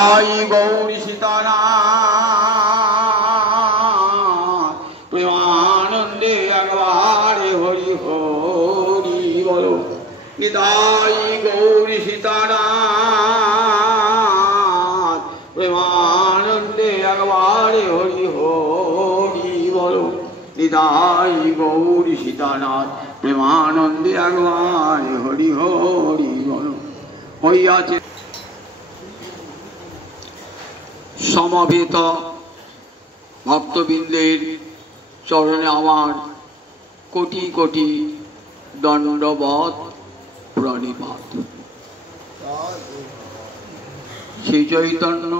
गौरी सीताराम प्रेमानंदे अगवारे हरि हरि बोलो निताई गौरी सीताराम प्रेमानंदे अगवारे हरि हरि बोलो निताई गौरी सीताराम प्रेमानंदे अगवारे हरि हरि बोलो हइयाছে समवेत भक्तबिंदेर चरणे आमार कोटि कोटि दंडवत प्रणिपात। श्री चैतन्य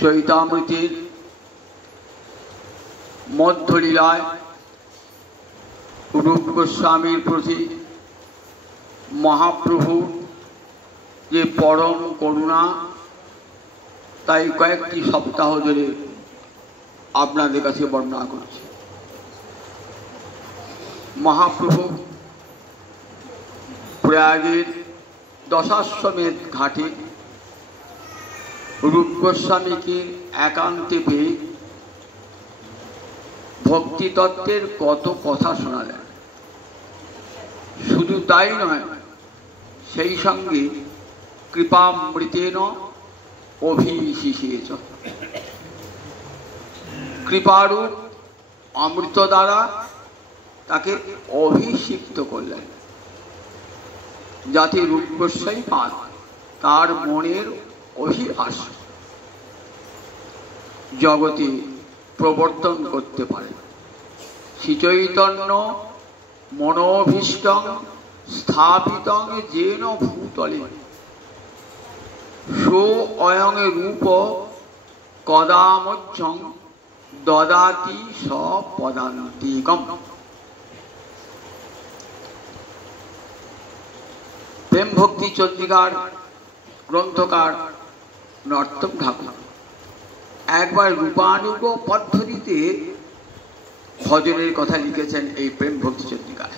चैतामृतेर मध्यलीलाय रूप गोस्वामीर प्रति महाप्रभु যে পরম করুণা তাই কয়েকটি সপ্তাহ ধরে আপনাদের কাছে বর্ণনা করছি। মহাপ্রভু প্রয়াগের দশাশ্বমেধ ঘাটে রূপ গোস্বামীকে একান্তে পেয়ে ভক্তিতত্ত্বের কত কথা শোনালেন। শুধু তাই নয়, সেই সঙ্গে कृपामृतेन अभिषेचेत कृपारूप अमृत द्वारा ताके अभिषिक्त करलेन जाते रूप गोस्वामी पान तार मनेर अभिलाष जगते प्रवर्तन करते पारेन। श्री चैतन्य मनोभीष्टं स्थापितं येन भूतले सो अयं रूप कदामोच्चं ददाति सपदान्तिकम्। प्रेम भक्ति चंद्रिकार ग्रंथकार नरोत्तम ठाकुर एक बार रूपानुग पद्धतिते भजनेर कथा लिखेছেন এই प्रेम भक्ति चंद्रिकाয়।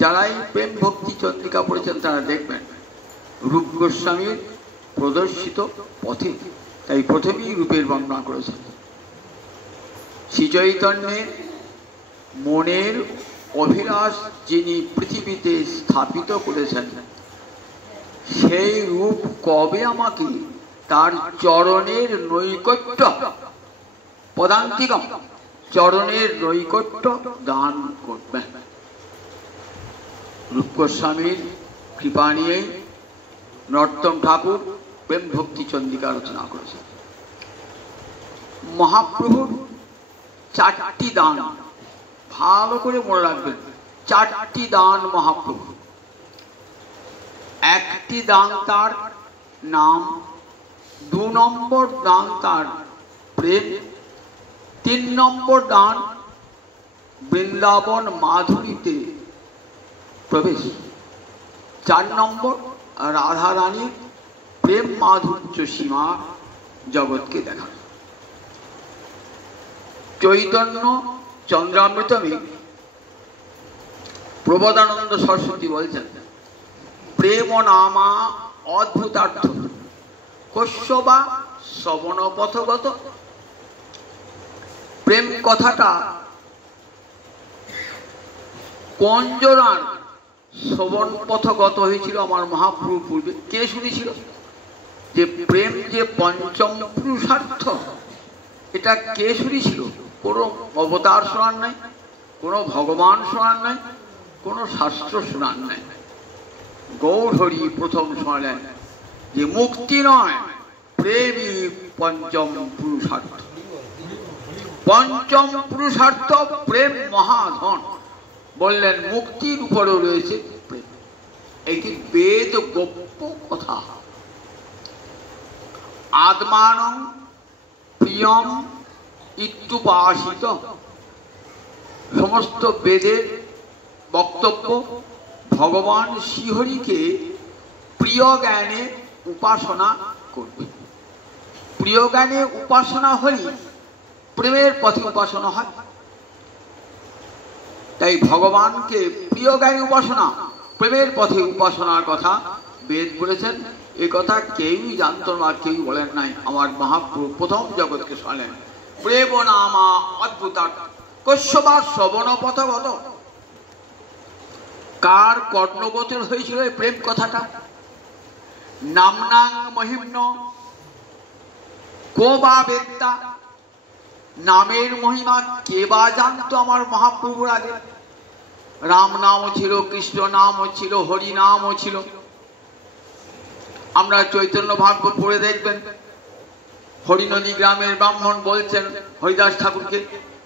যারা এই प्रेम भक्ति चंद्रिका পড়েছেন তারা দেখবেন रूप गोस्वामीर प्रदर्शित पथे ताई प्रथमेई रूपेर वर्णना करेছেন। श्री चैतन्येर मनेर अभिलाष जिनि पृथिवीते स्थापित करेছেন সেই रूप कबे आमाके तार चरणेर नैकट्य पदान्तिकम चरणेर नैकट्य दान करबेन। रूप गोस्वामीर कृपा निये नरोत्तम ठाकुर प्रेम भक्ति चंद्रिका रचना करेছেন। महाप्रभुर चारटी दान भालो करे मने राखबेन, चारटी दान महाप्रभु। एकटी दान तार नाम, दो नम्बर दान तार प्रेम, तीन नम्बर दान बृंदावन माधुरीते प्रवेश, चार नम्बर राधा रानी प्रेम माधुर्य सीमा जगत के देखा। चैतन्य चंद्रामृत में प्रबोधानंद सरस्वती बोलছেন प्रेम नामा अद्भुतार्थ कश्यपा श्रवण पथगत। प्रेम कथाटा कঞ্জরার শ্রবণ পথগত হয়েছিল আমার মহাপ্রভু পূর্বে। কে শুনেছিল যে প্রেম যে পঞ্চম পুরুষার্থ, এটা কে শুনেছিল? কোনো অবতার শোনার নাই, কোনো ভগবান শোনার নাই, কোনো শাস্ত্র শোনার নাই। গৌরহরি প্রথম শোনালেন যে মুক্তি নয়, প্রেমই পঞ্চম পুরুষার্থ। পঞ্চম পুরুষার্থ প্রেম মহাধন। বললেন মুক্তির উপরেও রয়েছে প্রেম। এটি বেদ গোপ্য কথা। আত্মানং প্রিয়ম ইত্যুপাসিত, সমস্ত বেদের বক্তব্য ভগবান শ্রীহরিকে প্রিয় জ্ঞানে উপাসনা করবে। প্রিয় জ্ঞানে উপাসনা হলে প্রেমের পথে উপাসনা হয়। তাই ভগবানকে প্রিয় জ্ঞানী উপাসনা, প্রেমের পথে উপাসনার কথা বেদ বলেছেন, এ কথা কেউই জানতো না, কেউ বলেন নাই। আমার মহাপ্রভু প্রথম জগৎকে শোনালেন, প্রেম নামা অদ্ভুত কশ্যবা শ্রবণ পথগত। কার কর্ণগোচর হয়েছিল এই প্রেম কথাটা? নামনাং মহিম্ন কো বা বেত্তা, নামের মহিমা কে বা জানতো আমার মহাপ্রভুর আগে? রাম নামও ছিল, কৃষ্ণ নামও ছিল, হরি নামও ছিল। আমরা চৈতন্য ভাগবত পড়ে দেখবেন, হরিনদী গ্রামের ব্রাহ্মণ বলছেন হরিদাস ঠাকুরকে,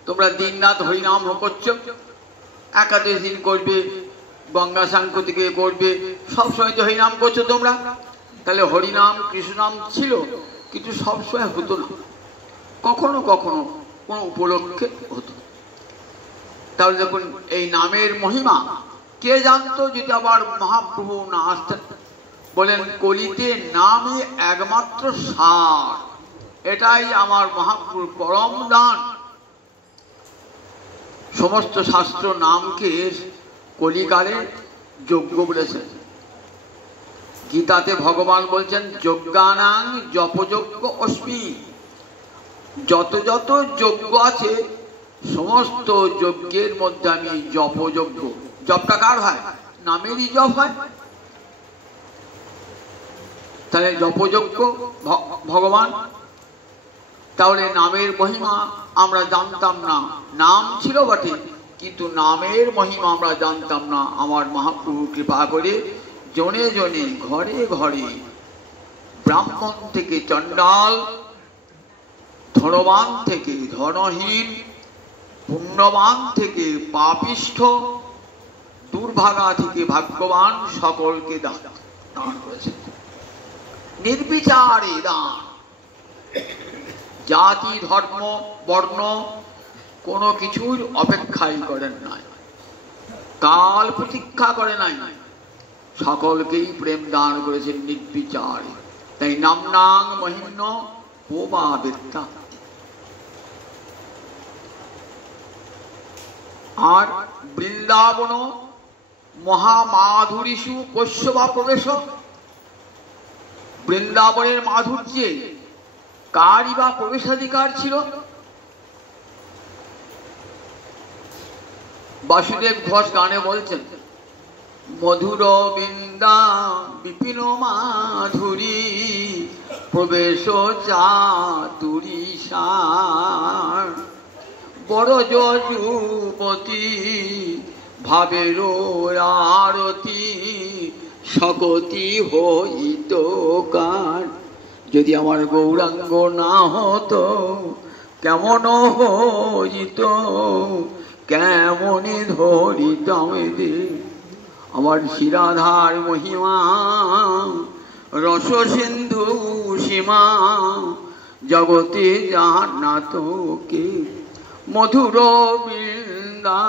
তোমরা দিনরাত হরিনাম করছো, একাদশ দিন করবে, গঙ্গা সাংখ্য থেকে করবে, সবসময় তো হরিনাম করছো তোমরা। তাহলে হরিনাম কৃষ্ণ নাম ছিল, কিন্তু সবসময় হতো না, কখনো কখনো কোনো উপলক্ষে হতো। তাহলে দেখুন এই নামের মহিমা কে জানতো যদি আবার মহাপ্রভু না আসতেন? বলেন কলিতে নামই একমাত্র সার, এটাই আমার মহাপ্রভুর পরম দান। সমস্ত শাস্ত্র নামকে কলিকালে যজ্ঞ বলেছেন। গীতাতে ভগবান বলছেন যজ্ঞানাং জপযজ্ঞ অস্মি, যত যত যজ্ঞ আছে সমস্ত যজ্ঞের মধ্যে আমি জপযজ্ঞ। জপটা কার হয়? নামেরই জপ হয়। তাহলে জপযজ্ঞ ভগবান। তাহলে নামের মহিমা আমরা জানতাম না, নাম ছিল বটে কিন্তু নামের মহিমা আমরা জানতাম না। আমার মহাপ্রভু কৃপা করে জনে জনে ঘরে ঘরে, ব্রাহ্মণ থেকে চণ্ডাল, ধনবান থেকে ধনহীন, পুণ্যবান থেকে পাপিষ্ঠ, দুর্ভাগা থেকে ভাগ্যবান, সকলকে দান করেছেন। নির্বিচারে দান, জাতি ধর্ম বর্ণ কোনো কিছুর অপেক্ষাই করেন নাই, কাল প্রতীক্ষা করে নাই, সকলকেই প্রেম দান করেছেন নির্বিচারে। তাই নামনাং মহিম্ন কোবা বেত্তা। আর বৃন্দাবন মহামাধুরীষু কশ্যবা প্রবেশ, বৃন্দাবনের মাধুর্যে কারই বা প্রবেশাধিকার ছিল? বাসুদেব ঘোষ গানে বলছেন, মধুর বৃন্দা বিপিন মাধুরী প্রবেশ চাতুরী সার, বড় যুবতী ভাবের আরতি সকতি হইত কার। যদি আমার গৌরাঙ্গ না হতো কেমন হইত, কেমন ধরিতাম এদের। আমার শিরাধার মহিমা রস সিন্ধু সীমা, জগতে জানাত কে। মধুর বৃন্দা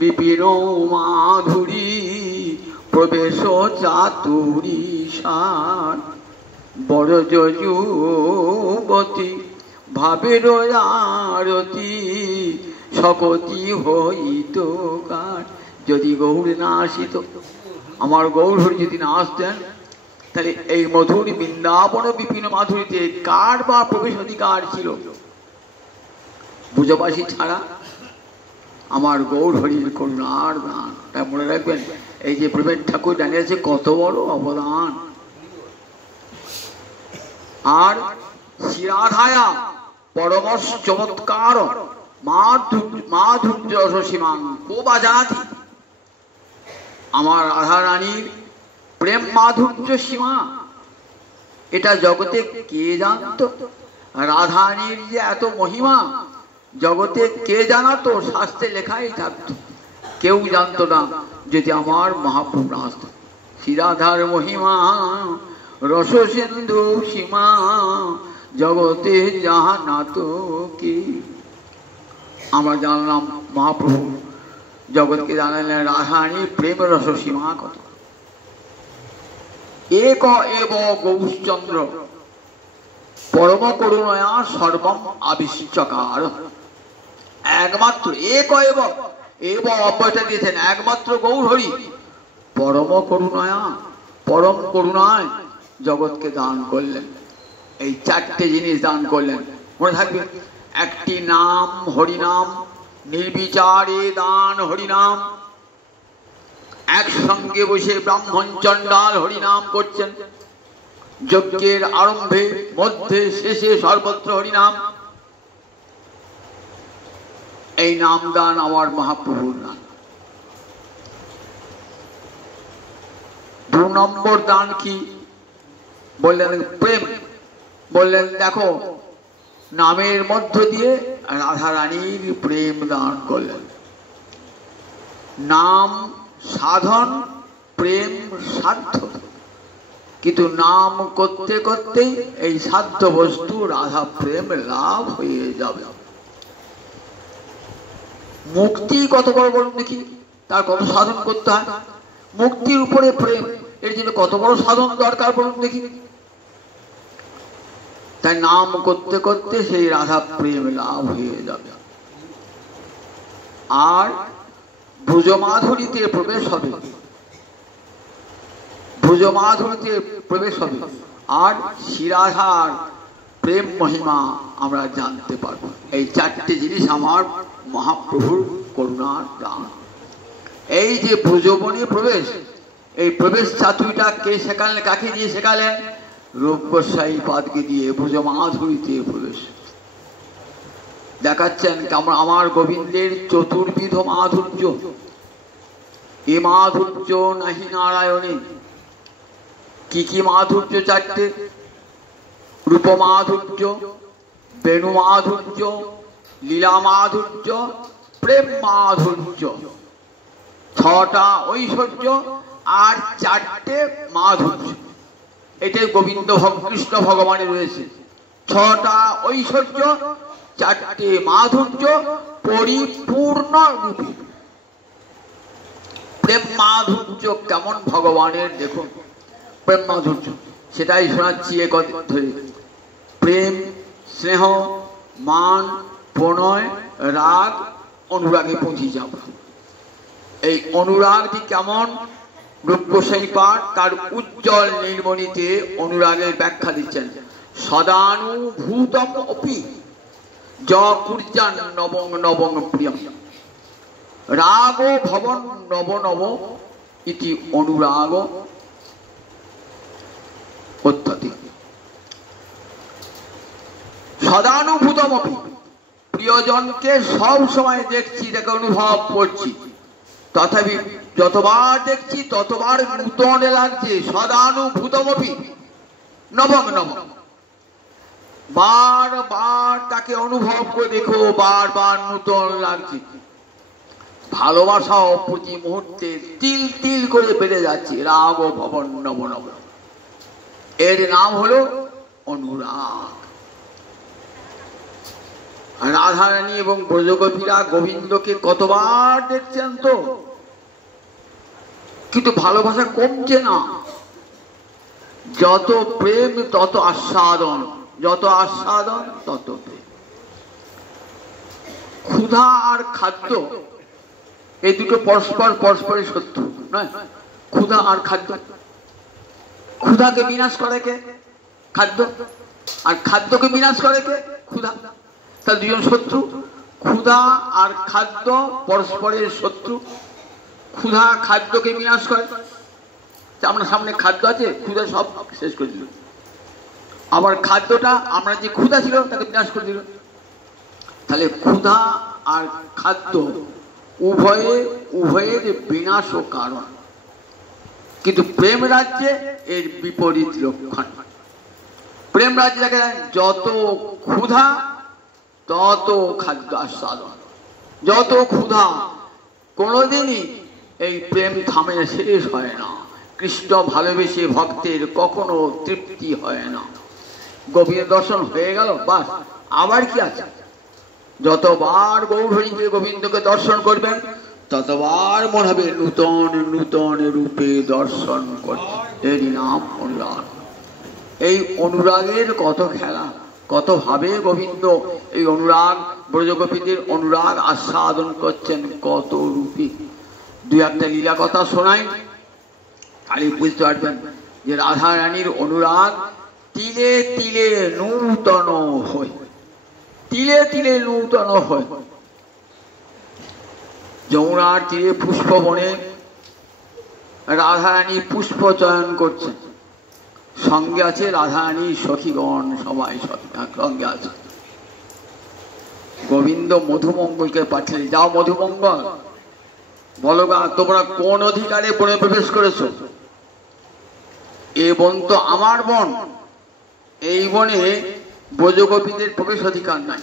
বিপিন মাধুরী প্রবেশ চাতুরী সার, বড় যুবতী ভাবের আরতি সকতি হইত কার। যদি গৌর না আসিত, আমার গৌর যদি না আসতেন, তাহলে এই মধুর বৃন্দাবন বিপিন মাধুরীতে কার বা প্রবেশ অধিকার ছিল? বুঝবাসী ছাড়া। আমার গৌর হরির করুণার দান। তাই মনে রাখবেন, এই যে প্রভেদ ঠাকুর জানিয়েছে কত বড় অবদান। আর শিরাধায়া পরমশ চমৎকার মাধুর্য রসসীমাং কোবা জানাতি। আমার রাধা রানীর প্রেম মাধুর্য সীমা এটা জগতে কে জানতো? রাধারানীর যে এত মহিমা জগতে কে জানাতো? শাস্ত্রে লেখাই থাকতো, কেউ জানতো না যদি আমার মহাপ্রভু না আসতো। শিরাধার মহিমা রস সিন্ধু সীমা, জগতে জানাতো কে। আমরা জানলাম মহাপ্রভু জগৎকে জানালেন রাধারানীর প্রেম রস সীমা কত। এক এব গৌরচন্দ্র পরম করুণয়া সর্বম আবিষ্কার। একমাত্র এক এব অব্যয়টা দিয়েছেন, একমাত্র গৌর হরি পরম করুণয়া পরম করুণায় জগৎকে দান করলেন। এই চারটে জিনিস দান করলেন, মনে থাকবে। একটি নাম হরিনাম, নির্বিচারে দান হরিনাম। একসঙ্গে বসে ব্রাহ্মণ চণ্ডাল হরিনাম করছেন, যজ্ঞের আরম্ভে মধ্যে শেষে সর্বত্র হরিনাম। এই নাম দান আমার মহাপ্রভুর নাম। 2 নম্বর দান কি বললেন? প্রেম। বললেন দেখো, নামের মধ্য দিয়ে রাধারানীর প্রেম দান করলেন। নাম সাধন, প্রেম সাধ্য। কিন্তু নাম করতে করতেই এই সাধ্য বস্তু রাধা প্রেম লাভ হয়ে যাবে। মুক্তি কত বড় বলুন দেখি, তার কত সাধন করতে হয়। মুক্তির উপরে প্রেম, এর জন্য কত বড় সাধন দরকার বলুন দেখি। তাই নাম করতে করতে সেই রাধা প্রেম লাভ হয়ে যাবে। আর ভুজমাধুরীতে প্রবেশ হবে, ভুজমাধুরীতে প্রবেশ হবে। আর শ্রীরাধার প্রেম মহিমা আমরা জানতে পারবো। এই চারটে জিনিস আমার মহাপ্রভুর করুণার দান। এই যে ভুজবনে প্রবেশ, এই প্রবেশ চাতুরিটা কে শেখালেন? কাকে দিয়ে শেখালেন? রূপ গোস্বাই পাদকে দিয়ে ভুজমাধুরীতে প্রবেশ দেখাচ্ছেন। আমার গোবিন্দের চতুর্বিধ মাধুর্য, এ মাধুর্য নাহি নারায়ণে। কি কি মাধুর্য? চারটে। রূপ মাধুর্য, বেণু মাধুর্য, লীলা মাধুর্য, প্রেম মাধুর্য। 6টা ঐশ্বর্য আর 4টে মাধুর্য। এটাই গোবিন্দ কৃষ্ণ ভগবানের রয়েছে। 6টা ঐশ্বর্য, 4টে মাধুর্য, পরিপূর্ণ রূপে। প্রেম মাধুর্য কেমন ভগবানের দেখুন। প্রেম মাধুর্য সেটাই শোনাচ্ছি এ কদিন ধরে। প্রেম, স্নেহ, মান, প্রণয়, রাগ, অনুরাগে পৌঁছে যাব। এই অনুরাগটি কেমন? রূপ গোস্বাই পাঠ তার উজ্জ্বল নির্মণিতে অনুরাগের ব্যাখ্যা দিচ্ছেন। সদানুভূতম অপি যকুর্যান নবং নবং প্রিয়ম রাগ ভবন নব নব ইতি অনুরাগ অত্যধিক। সদানুভূতম অপি, প্রিয়জনকে সব সময় দেখছি, দেখে অনুভব করছি, তথাপি যতবার দেখছি ততবার নূতন লাগছে। সদানুভূতমপি নবং নব, বারবার তাকে অনুভব করে দেখো, বারবার নূতন লাগছে। ভালোবাসাও প্রতি মুহূর্তে তিল তিল করে বেড়ে যাচ্ছে। রাগ ও ভবন নব নব, এর নাম হলো অনুরাগ। রাধারানী এবং ব্রজগোপীরা গোবিন্দকে কতবার দেখছেন তো, কিন্তু ভালোবাসা কমছে না। যত প্রেম তত আস্বাদন, যত আস্বাদন তত প্রেম। ক্ষুধা আর খাদ্য এই দুটো পরস্পরের শত্রু নয়। ক্ষুধা আর খাদ্য, ক্ষুধাকে বিনাশ করে কে? খাদ্য। আর খাদ্যকে বিনাশ করে কে? ক্ষুধা। তার দুজন শত্রু। ক্ষুধা আর খাদ্য পরস্পরের শত্রু। ক্ষুধা খাদ্যকে বিনাশ করে। আমরা সামনে খাদ্য আছে, ক্ষুধা সব শেষ করে দিল। আবার খাদ্যটা আমরা যে ক্ষুধা ছিল তাকে বিনাশ করে দিল। তাহলে ক্ষুধা আর খাদ্য উভয়ের বিনাশ ও কারণ। কিন্তু প্রেম রাজ্যে এর বিপরীত লক্ষণ। প্রেম রাজ্যে দেখা যায় যত ক্ষুধা তত খাদ্য আস্বাদন। যত ক্ষুধা, কোনোদিনই এই প্রেম থামে, শেষ হয় না। কৃষ্ণ ভালোবেসে ভক্তের কখনো তৃপ্তি হয় না। গোবিন্দ দর্শন হয়ে গেল, বাস, আবার কি আছে? যতবার গৌরহরিকে গোবিন্দকে দর্শন করবেন ততবার মনে হবে নূতন নূতন রূপে দর্শন করতে। এরই নাম অনুরাগ। এই অনুরাগের কত খেলা, কত ভাবে গোবিন্দ এই অনুরাগ, ব্রজগোপীদের অনুরাগ আস্বাদন করছেন কত রূপে। 2-1টা লীলা কথা শোনাই। তাহলে বুঝতে পারবেন যে রাধা রানীর অনুরাগ তিলে তিলে নূতন হয়, তিলে তিলে নূতন হয়। যমুনার তীরে পুষ্প বনে রাধা রানী পুষ্প চয়ন করছেন, সঙ্গে আছে রাধা রানী সখীগণ, সবাই সঙ্গে আছে। গোবিন্দ মধুমঙ্গলকে পাঠিয়ে, যাও মধুমঙ্গল, বলো গা তোমরা কোন অধিকারে বনে প্রবেশ করেছো? এ বন তো আমার বন, এই বনে ব্রজগোপীদের প্রবেশ অধিকার নাই।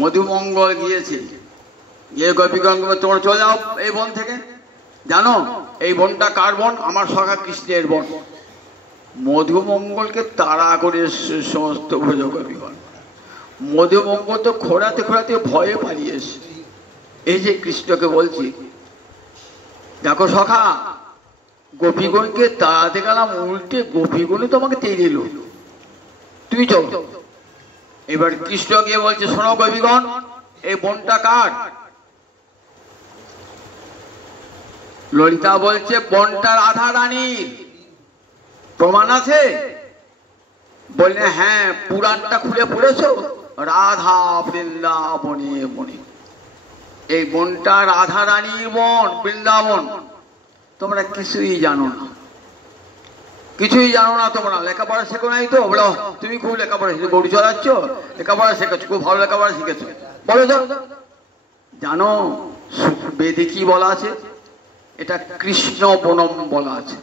মধুমঙ্গল গিয়েছে, গিয়ে গোপীগণ তোমরা চলে যাও এই বন থেকে। জানো এই বনটা কার বন? আমার সখা কৃষ্ণের বন। মধুমঙ্গলকে তাড়া করে সমস্ত ব্রজগোপীগণ। মধুমঙ্গল তো খোঁড়াতে খোঁড়াতে ভয়ে পালিয়ে এসে, এই যে কৃষ্ণকে বলছি, দেখো সখা, গোপীগণকে তাড়াতে গেলাম, উল্টে গোপীগণই তোমাকে তেড়ে এলো, তুমি চলো। এবার কৃষ্ণ গিয়ে বলছে, শোনো গোপীগণ, এই বনটা কার? ললিতা বলছে বনটা রাধা রানীর। প্রমাণ আছে? বললে হ্যাঁ, পুরাণটা খুলে পড়েছো, রাধা বৃন্দাবনে বনে। এই বনটা রাধা রানীর বন, বৃন্দাবন। তোমরা কিছুই জানো না, কিছুই জানো না। তোমরা লেখাপড়া শেখো নাই তো? বলো তুমি খুব লেখাপড়া শিখে গরু চলাচ্ছ, লেখাপড়া শিখেছো, খুব ভালো লেখাপড়া শিখেছো। বলো জানো বেদে কি বলা আছে? এটা কৃষ্ণ বনম বলা আছে।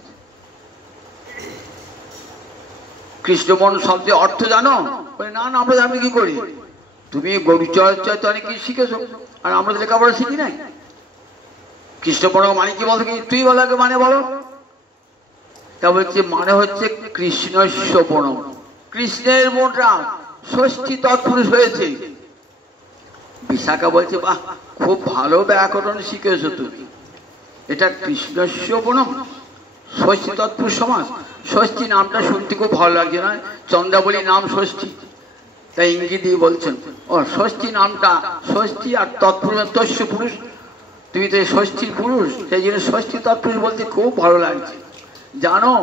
কৃষ্ণবন শব্দের অর্থ জানো? না না, আমরা আমি কি করি? তুমি গরু চলাচ্ছ তো অনেক কিছু শিখেছো, আর আমরা তো লেখাপড়া শিখি নাই। কৃষ্ণবন মানে কি বলতো? তুই বলো আগে মানে বলো। তা বলছে মানে হচ্ছে কৃষ্ণস্য বনম, কৃষ্ণের বনটা ষষ্ঠী তৎপুরুষ হয়েছে। বিশাখা বলছে বাহ, খুব ভালো ব্যাকরণ শিখেছো তুমি। এটা কৃষ্ণস্য বনম, ষষ্ঠী তৎপুরুষ সমাস। ষষ্ঠী নামটা শুনতে খুব ভালো লাগছে না? চন্দ্রাবলী নাম ষষ্ঠী, তাই ইঙ্গিত দিয়ে বলছেন ও ষষ্ঠী নামটা, ষষ্ঠী আর তৎপুরুষ তস্য পুরুষ, তুমি তো ষষ্ঠীর পুরুষ, সেই জন্য ষষ্ঠী তৎপুরুষ বলতে খুব ভালো লাগছে। জানো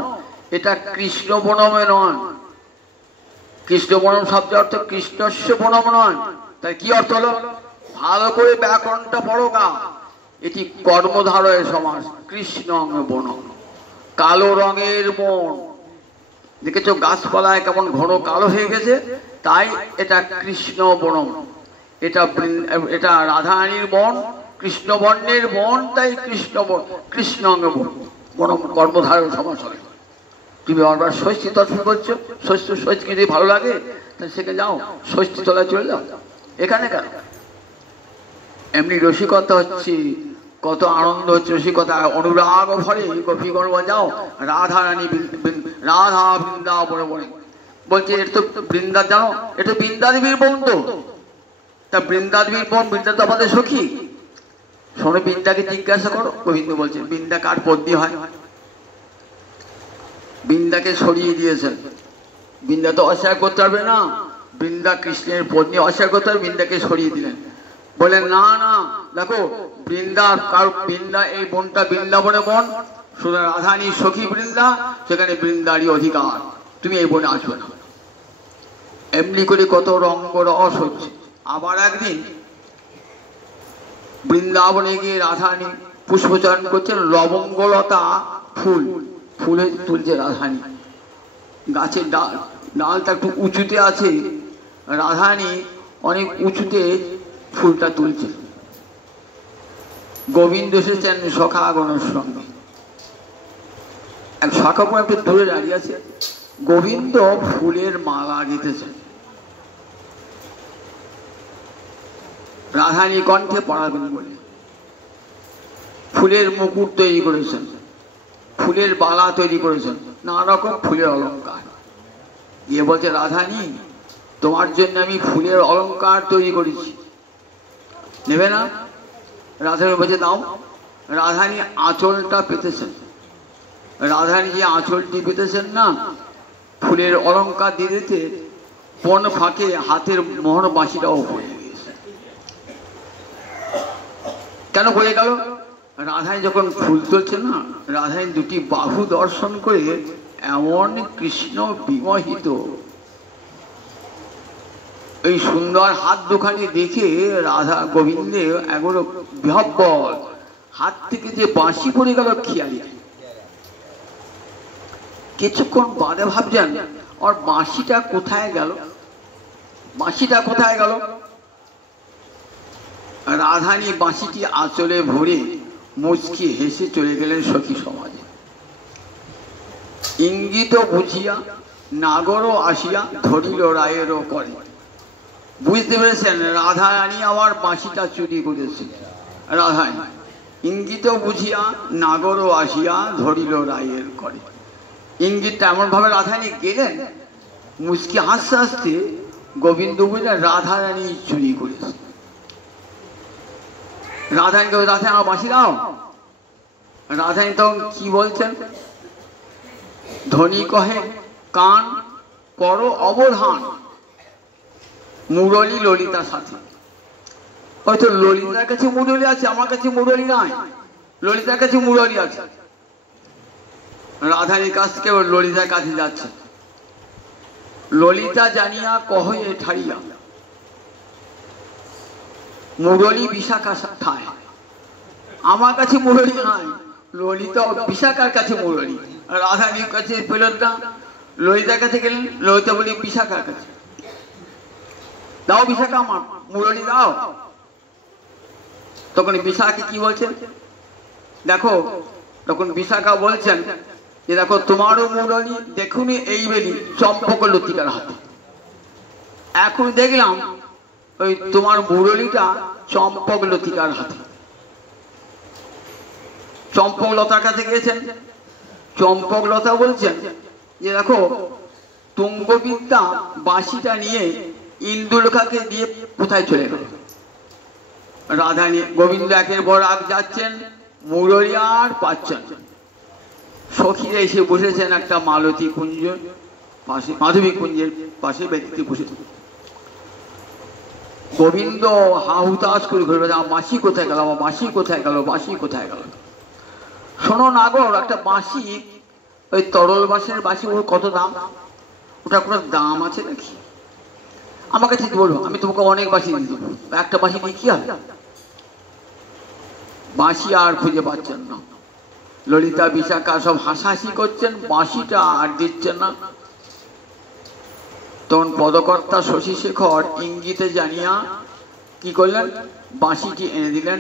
এটা কৃষ্ণ বনমে নয়, কৃষ্ণ বনম শব্দের অর্থ কৃষ্ণস্য বনম নয়। তাই কি অর্থ হলো? ভালো করে ব্যাকরণটা পড়ো গা। এটি কর্মধারয় সমাস, কৃষ্ণ বনম, কালো রঙের বন। দেখেছো গাছপালায় কেমন ঘন কালো হয়ে গেছে, তাই এটা কৃষ্ণ বনম। এটা রাধারানীর বন, কৃষ্ণ বর্ণের বন, তাই কৃষ্ণ বন, কৃষ্ণ বন, বনম কর্মধারয় সমাস হয়। তুমি বারবার ষষ্ঠী দর্শন করছো, ষষ্ঠী যদি ভালো লাগে তাহলে সেখানে যাও, ষষ্ঠী তলায় চলে যাও, এখানে কেন? এমনি রসিকতা হচ্ছে, কত আনন্দ হচ্ছে, রসিকতা অনুরাগ ভরে গোপীগণ যাও রাধা রানী, রাধা বৃন্দাবনে বনে। বলছে এটা তো বৃন্দা, জানো এটা বৃন্দাদেবীর বোন তো। তা বৃন্দাদেবীর বোন, বৃন্দা তো আমাদের সখী। শোনো বৃন্দাকে জিজ্ঞাসা করো। গোবিন্দ বলছে বৃন্দা কার পত্নী হয়? বৃন্দাকে সরিয়ে দিয়েছেন। বৃন্দা তো অস্বীকার করতে পারবে না, বৃন্দা কৃষ্ণের পত্নী, অস্বীকার করতে পারবে, বৃন্দাকে সরিয়ে দিলেন। বলেন না না, দেখো বৃন্দা এই বনটা বৃন্দাবনে বন, শুধু রাধানী সখী বৃন্দা, সেখানে বৃন্দারই অধিকার, তুমি এই বনে আসবে না। এমনি করে কত রঙ্গ রস হচ্ছে। আবার একদিন বৃন্দাবনে গিয়ে রাধানী পুষ্পচয়ন করছেন, লবঙ্গলতা ফুল, ফুলে তুলছে রাধানী। গাছের ডালটা একটু উঁচুতে আছে, রাধানী অনেক উঁচুতে ফুলটা তুলছে। গোবিন্দ এসেছেন সখাগণের সঙ্গে। এক সখাগণ একটু দূরে দাঁড়িয়ে আছে, গোবিন্দ ফুলের মালা গেঁথেছেন, রাধানী কণ্ঠে পড়াবেন বলে। ফুলের মুকুট তৈরি করেছেন, ফুলের বালা তৈরি করেছেন, নানা রকম ফুলের অলঙ্কার। গিয়ে বলছে রাধানী, তোমার জন্য আমি ফুলের অলঙ্কার তৈরি করেছি, নেবে না? রাধানী বলছে দাও। রাধানী আঁচলটা পেতেছেন, রাধানী যে আঁচলটি পেতেছেন না, ফুলের অলঙ্কার দিয়ে দিতে বন ফাঁকে হাতের মোহর বাঁশিটাও পড়ে গিয়েছে। কেন পড়ে গেল? রাধাই যখন ফুল তুলছে না, রাধাই দুটি বাহু দর্শন করে এমন কৃষ্ণ বিমোহিত, এই সুন্দর হাত দুখানি দেখে রাধা গোবিন্দে এগুলো বিহব্বল, হাত থেকে যে বাঁশি পড়ে গেল খেয়ালি। কিছুক্ষণ বাদে ভাবছেন ওর বাঁশিটা কোথায় গেল, বাঁশিটা কোথায় গেল। রাধানী বাঁশিটি আঁচলে ভরে মুচকি হেসে চলে গেলেন সখী সমাজে। ইঙ্গিত বুঝিয়া নাগরও আসিয়া ধরিল রায়েরও করে। বুঝতে পেরেছেন রাধারানী আবার বাঁশিটা চুরি করেছে। রাধানী ইঙ্গিত বুঝিয়া নাগরও আসিয়া ধরিল রায়ের করে। ইঙ্গিতটা এমন ভাবে রাধারানী গেলেন, মুচকি হাসতে হাসতে গোবিন্দ বললেন রাধারানী চুরি করেছে। রাধারানীকে রাধা আমার বাঁশি দাও। রাধারানী তখন কি বলছেন, ধ্বনি কহে কান করো অবধান, মুরলী ললিতার সাথে। হয়তো ললিতার কাছে মুরলী আছে, আমার কাছে মুরলী নাই, ললিতার কাছে মুরলী আছে। রাধারানীর কাছ থেকে ললিতার কাছে যাচ্ছে। ললিতা জানিয়া কহে ঠাড়িয়া মুরলী বিশাখা ঠায়। আমার কাছে মুরলী নাই, ললিতা বিশাখার কাছে মুরলী। রাধারানীর কাছে পেলেন না, ললিতার কাছে গেলেন, ললিতা বলি বিশাখার কাছে দাও, বিশাখা আমার মুরলী দাও। তখন বিশাখা কি বলছেন দেখো, তখন বিশাখা বলছেন যে দেখো তোমারও মুরলী দেখুনি এই বেলি চম্পক লতিকার হাতে। এখন দেখলাম ওই তোমার মুরলীটা চম্পক লতিকার হাতে। চম্পক লতার কাছে গিয়েছেন, চম্পক লতা বলছেন যে দেখো তুঙ্গবিদ্যা বাঁশিটা নিয়ে ইন্দুলেখাকে দিয়ে কোথায় চলে গেল। রাধা নিয়ে গোবিন্দ একের পর আগ যাচ্ছেন, মুরলী আর পাচ্ছেন। সখীরা এসে বসেছেন একটা মালতী কুঞ্জ পাশে, মাধবী কুঞ্জের পাশে ব্যক্তি বসেছেন। গোবিন্দ হাহুতাশ করে ঘুরবে, আমার বাঁশি কোথায় গেল, আমার বাঁশি কোথায় গেল, বাঁশি কোথায় গেল। শোনো নাগর, একটা বাঁশি ওই তরল বাঁশের বাঁশি ওর কত দাম, ওটা কোনো দাম আছে নাকি? আমার কাছে বলবো, আমি তোমাকে অনেক বাঁশি দিয়ে দেবো, একটা বাঁশি দিয়ে কি হবে? বাঁশি আর খুঁজে পাচ্ছেন না। ললিতা বিশাখা সব হাসাহাসি করছেন, বাঁশিটা আর দিচ্ছেন না। তখন পদকর্তা শশী শেখর ইঙ্গিতে জানিয়া কি করলেন, বাঁশিটি এনে দিলেন।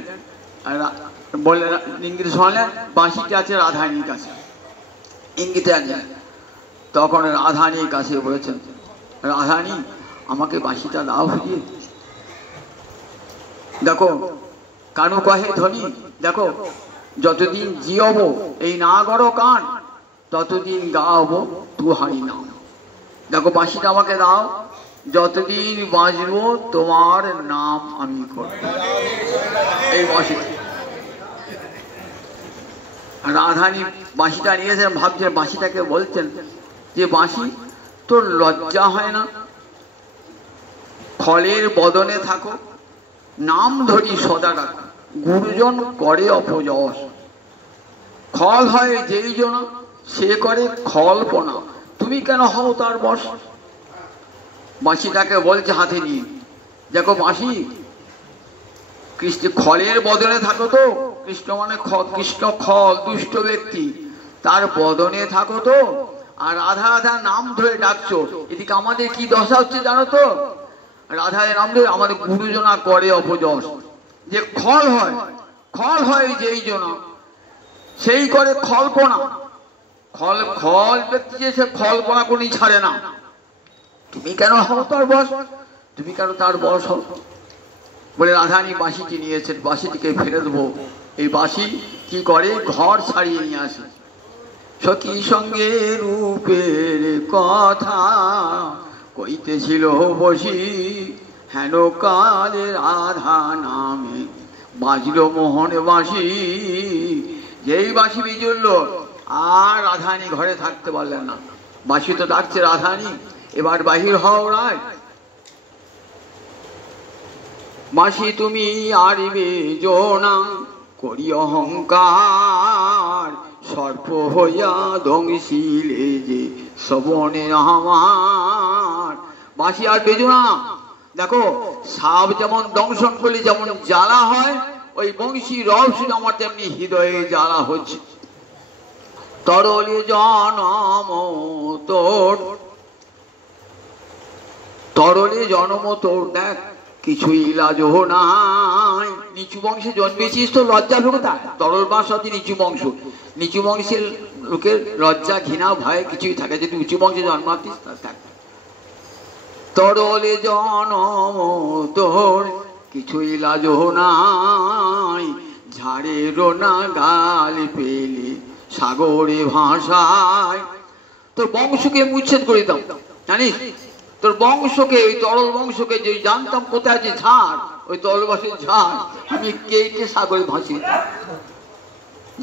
বললেন ইঙ্গিতে শোনালেন বাঁশিটি আছে রাধারানীর কাছে, ইঙ্গিতে আনলেন। তখন রাধারানীর কাছে বলেছেন, রাধারানী আমাকে বাঁশিটা দাও বুঝিয়ে। দেখো কানু কহে ধ্বনি, দেখো যতদিন জিয়ব এই নাগর কান ততদিন গাওব তুহারি নাম। দেখো বাঁশিটা আমাকে দাও, যতদিন বাঁচবো তোমার নাম আমি করব। এই বাঁশি রাধারানী বাঁশিটা নিয়েছেন, ভাবছেন বাঁশিটাকে বলছেন যে বাঁশি তোর লজ্জা হয় না, খলের বদনে থাকো, নাম ধরি সদা রাখো, গুরুজন করে অপযশ। খল হয় যেই জন সে করে খলপনা, তুমি কেন হও তার বশ। বাঁশিটাকে বলছে হাতে নিয়ে, দেখো বাঁশি কৃষ্ণ খলের বদনে থাকো তো, কৃষ্ণ মানে কৃষ্ণ খল দুষ্ট ব্যক্তি, তার বদনে থাকো তো, আর রাধা রাধা নাম ধরে ডাকছো। এদিকে আমাদের কি দশা হচ্ছে জানো তো, রাধার নাম ধরে আমাদের গুরুজনা করে অপযশ। যে খল হয়, খল হয় যেই জন সেই করে খলপনা। খল খল ব্যক্তি যে সে খলপনা কোনই ছাড়ে না। তুমি কেন হও তার বশ, তুমি কেন তার বশ হও। বলে রাধারানী বাঁশিটি নিয়েছেন, বাঁশিটিকে ফেলে দেবো। এই বাঁশি কি করে, ঘর ছাড়িয়ে নিয়ে আসে। সখী সঙ্গে রূপের কথা কইতেছিল বসি, হেন কালে রাধা নামে বাজল মোহন বাঁশি। যেই বাঁশি বিজুল্ল আর রাধারানী ঘরে থাকতে পারলেন না। বাঁশি তো ডাকছে রাধারানী, এবার বাহির হও রায়। বাঁশি তুমি আরিবে জোনা করি অহংকার সর্প হইয়া ধ্বংসিলে যে শ্রবণে আমার। বাঁশি আর বেজো না। দেখো সাপ যেমন দংশন করলে যেমন জ্বালা হয়, ওই বংশী রস আমার তেমনি হৃদয়ে জ্বালা হচ্ছে। তরলে জনম তোর, তরলে জন্ম তোর, দেখ কিছুই লাজ নাই। নিচু বংশে জন্মেছিস তো লজ্জা ঢুকে তাই। তরল বাস হচ্ছে নিচু বংশ। নিচু বংশের লোকের লজ্জা ঘৃণা ভয় কিছুই থাকে, যদি উঁচু বংশে জন্মাতিস তার থাকে। তরলে জনম তোর কিছুই লাজ নাই, ঝাড়ের না গাল পেলে সাগরে ভাষায়। তোর বংশকে উচ্ছেদ করে দাও, জানিস? তোর বংশকে, ওই তরল বংশকে, যে জানতাম কোথায় আছে ঝাড়, ওই তরল বাসের ঝাড় আমি কেটে সাগরে ভাসি।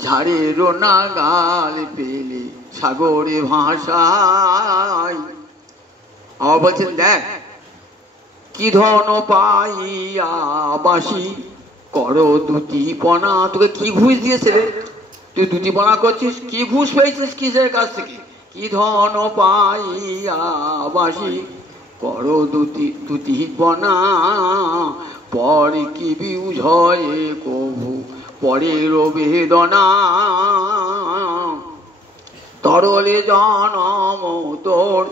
ঝাড়ের না গাল পেলে সাগরে ভাষায়। আবার বলছেন দেখ কি ধন পাইয়া বাসি করো দুটি পনা। তোকে কি ঘুষ দিয়েছে রে? তুই দুটি পনা করছিস, কি ঘুষ পেয়েছিস কিসের কাছ থেকে? কি ধন পাইয়া বাসি করো দুটি পনা, পর কি বিউঝয়ে কভু পরের বেদনা। তরলে জনম তোর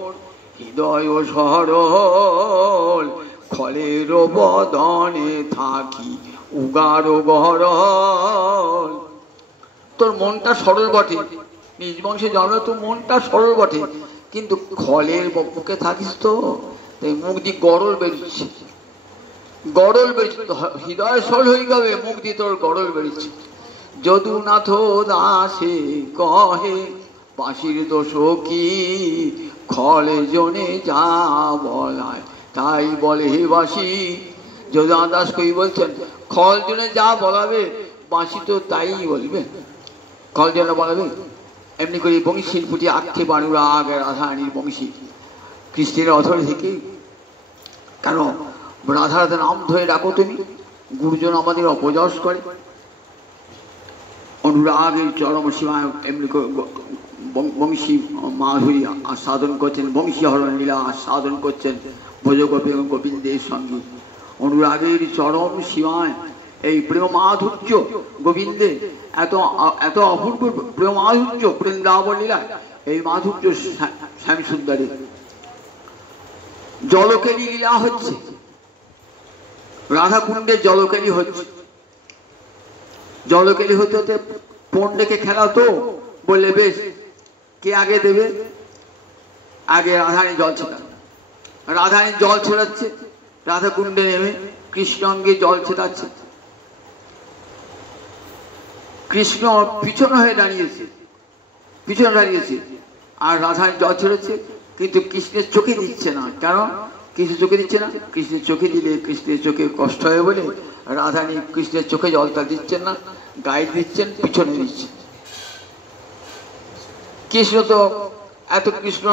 হৃদয় সরল, খলের বদনে থাকি উগার গরল। তোর মনটা সরল বটে, নিজ বংশে জন্ম, তোর মনটা সরল বটে, কিন্তু খলের বুকে থাকিস তো, তাই মুখ দিয়ে গরল বেরোচ্ছে, গরল বেরোচ্ছে। হৃদয় সরল হয়ে যাবে, মুখ দিয়ে তোর গরল বেরোচ্ছে। যদুনাথ দাসে কহে বাঁশির দোষ কি, খলে জনে যা বলায় তাই বলে হে বাঁশি। যদুনাথ দাস কই বলছেন, খল জনে যা বলাবে বাঁশি তো তাই বলবে, খল জনে বলাবে। এমনি করে বংশীর প্রতি আক্ষে বানুরাগ রাধারানীর বংশী কৃষ্ণের অধর থেকে। কেন রাধা রাধা নাম ধরে ডাকো তুমি, গুরুজন আমাদের অপযশ করে। অনুরাগের চরম সীমায় এমনি বংশী মাধুরী আস্বাদন করছেন, বংশী হরণ লীলা আস্বাদন করছেন ভোজগোপী এবং গোবিন্দের সঙ্গে। অনুরাগের চরম সীমায় এই প্রেম মাধুর্য গোবিন্দে, এত এত অপূর্ব প্রেম মাধুর্য বৃন্দাবন লীলায়, এই মাধুর্য শ্যাম সুন্দরের। জলকেলী লীলা হচ্ছে, রাধা কুণ্ডে জলকেলী হচ্ছে। জলকেলী হতে হতে পণ্ডেকে খেলাতো, বললে বেশ কে আগে দেবে, আগে রাধারানী জল ছেটা। রাধারানী জল ছেটাচ্ছে, রাধা কুণ্ডে নেমে কৃষ্ণ অঙ্গে জল ছেটাচ্ছে। কৃষ্ণ পিছনে হয়ে দাঁড়িয়েছে, পিছনে দাঁড়িয়েছে, আর রাধারানী জল ছেড়েছে, কিন্তু কৃষ্ণের চোখে দিচ্ছে না। কারণ কৃষ্ণের চোখে দিচ্ছে না, কৃষ্ণের চোখে দিলে কৃষ্ণের চোখে কষ্ট হয় বলে রাধারানী কৃষ্ণের চোখে জলটা দিচ্ছেন না, গায়ে দিচ্ছেন, পিছনে দিচ্ছেন। কৃষ্ণ তো এত কৃষ্ণ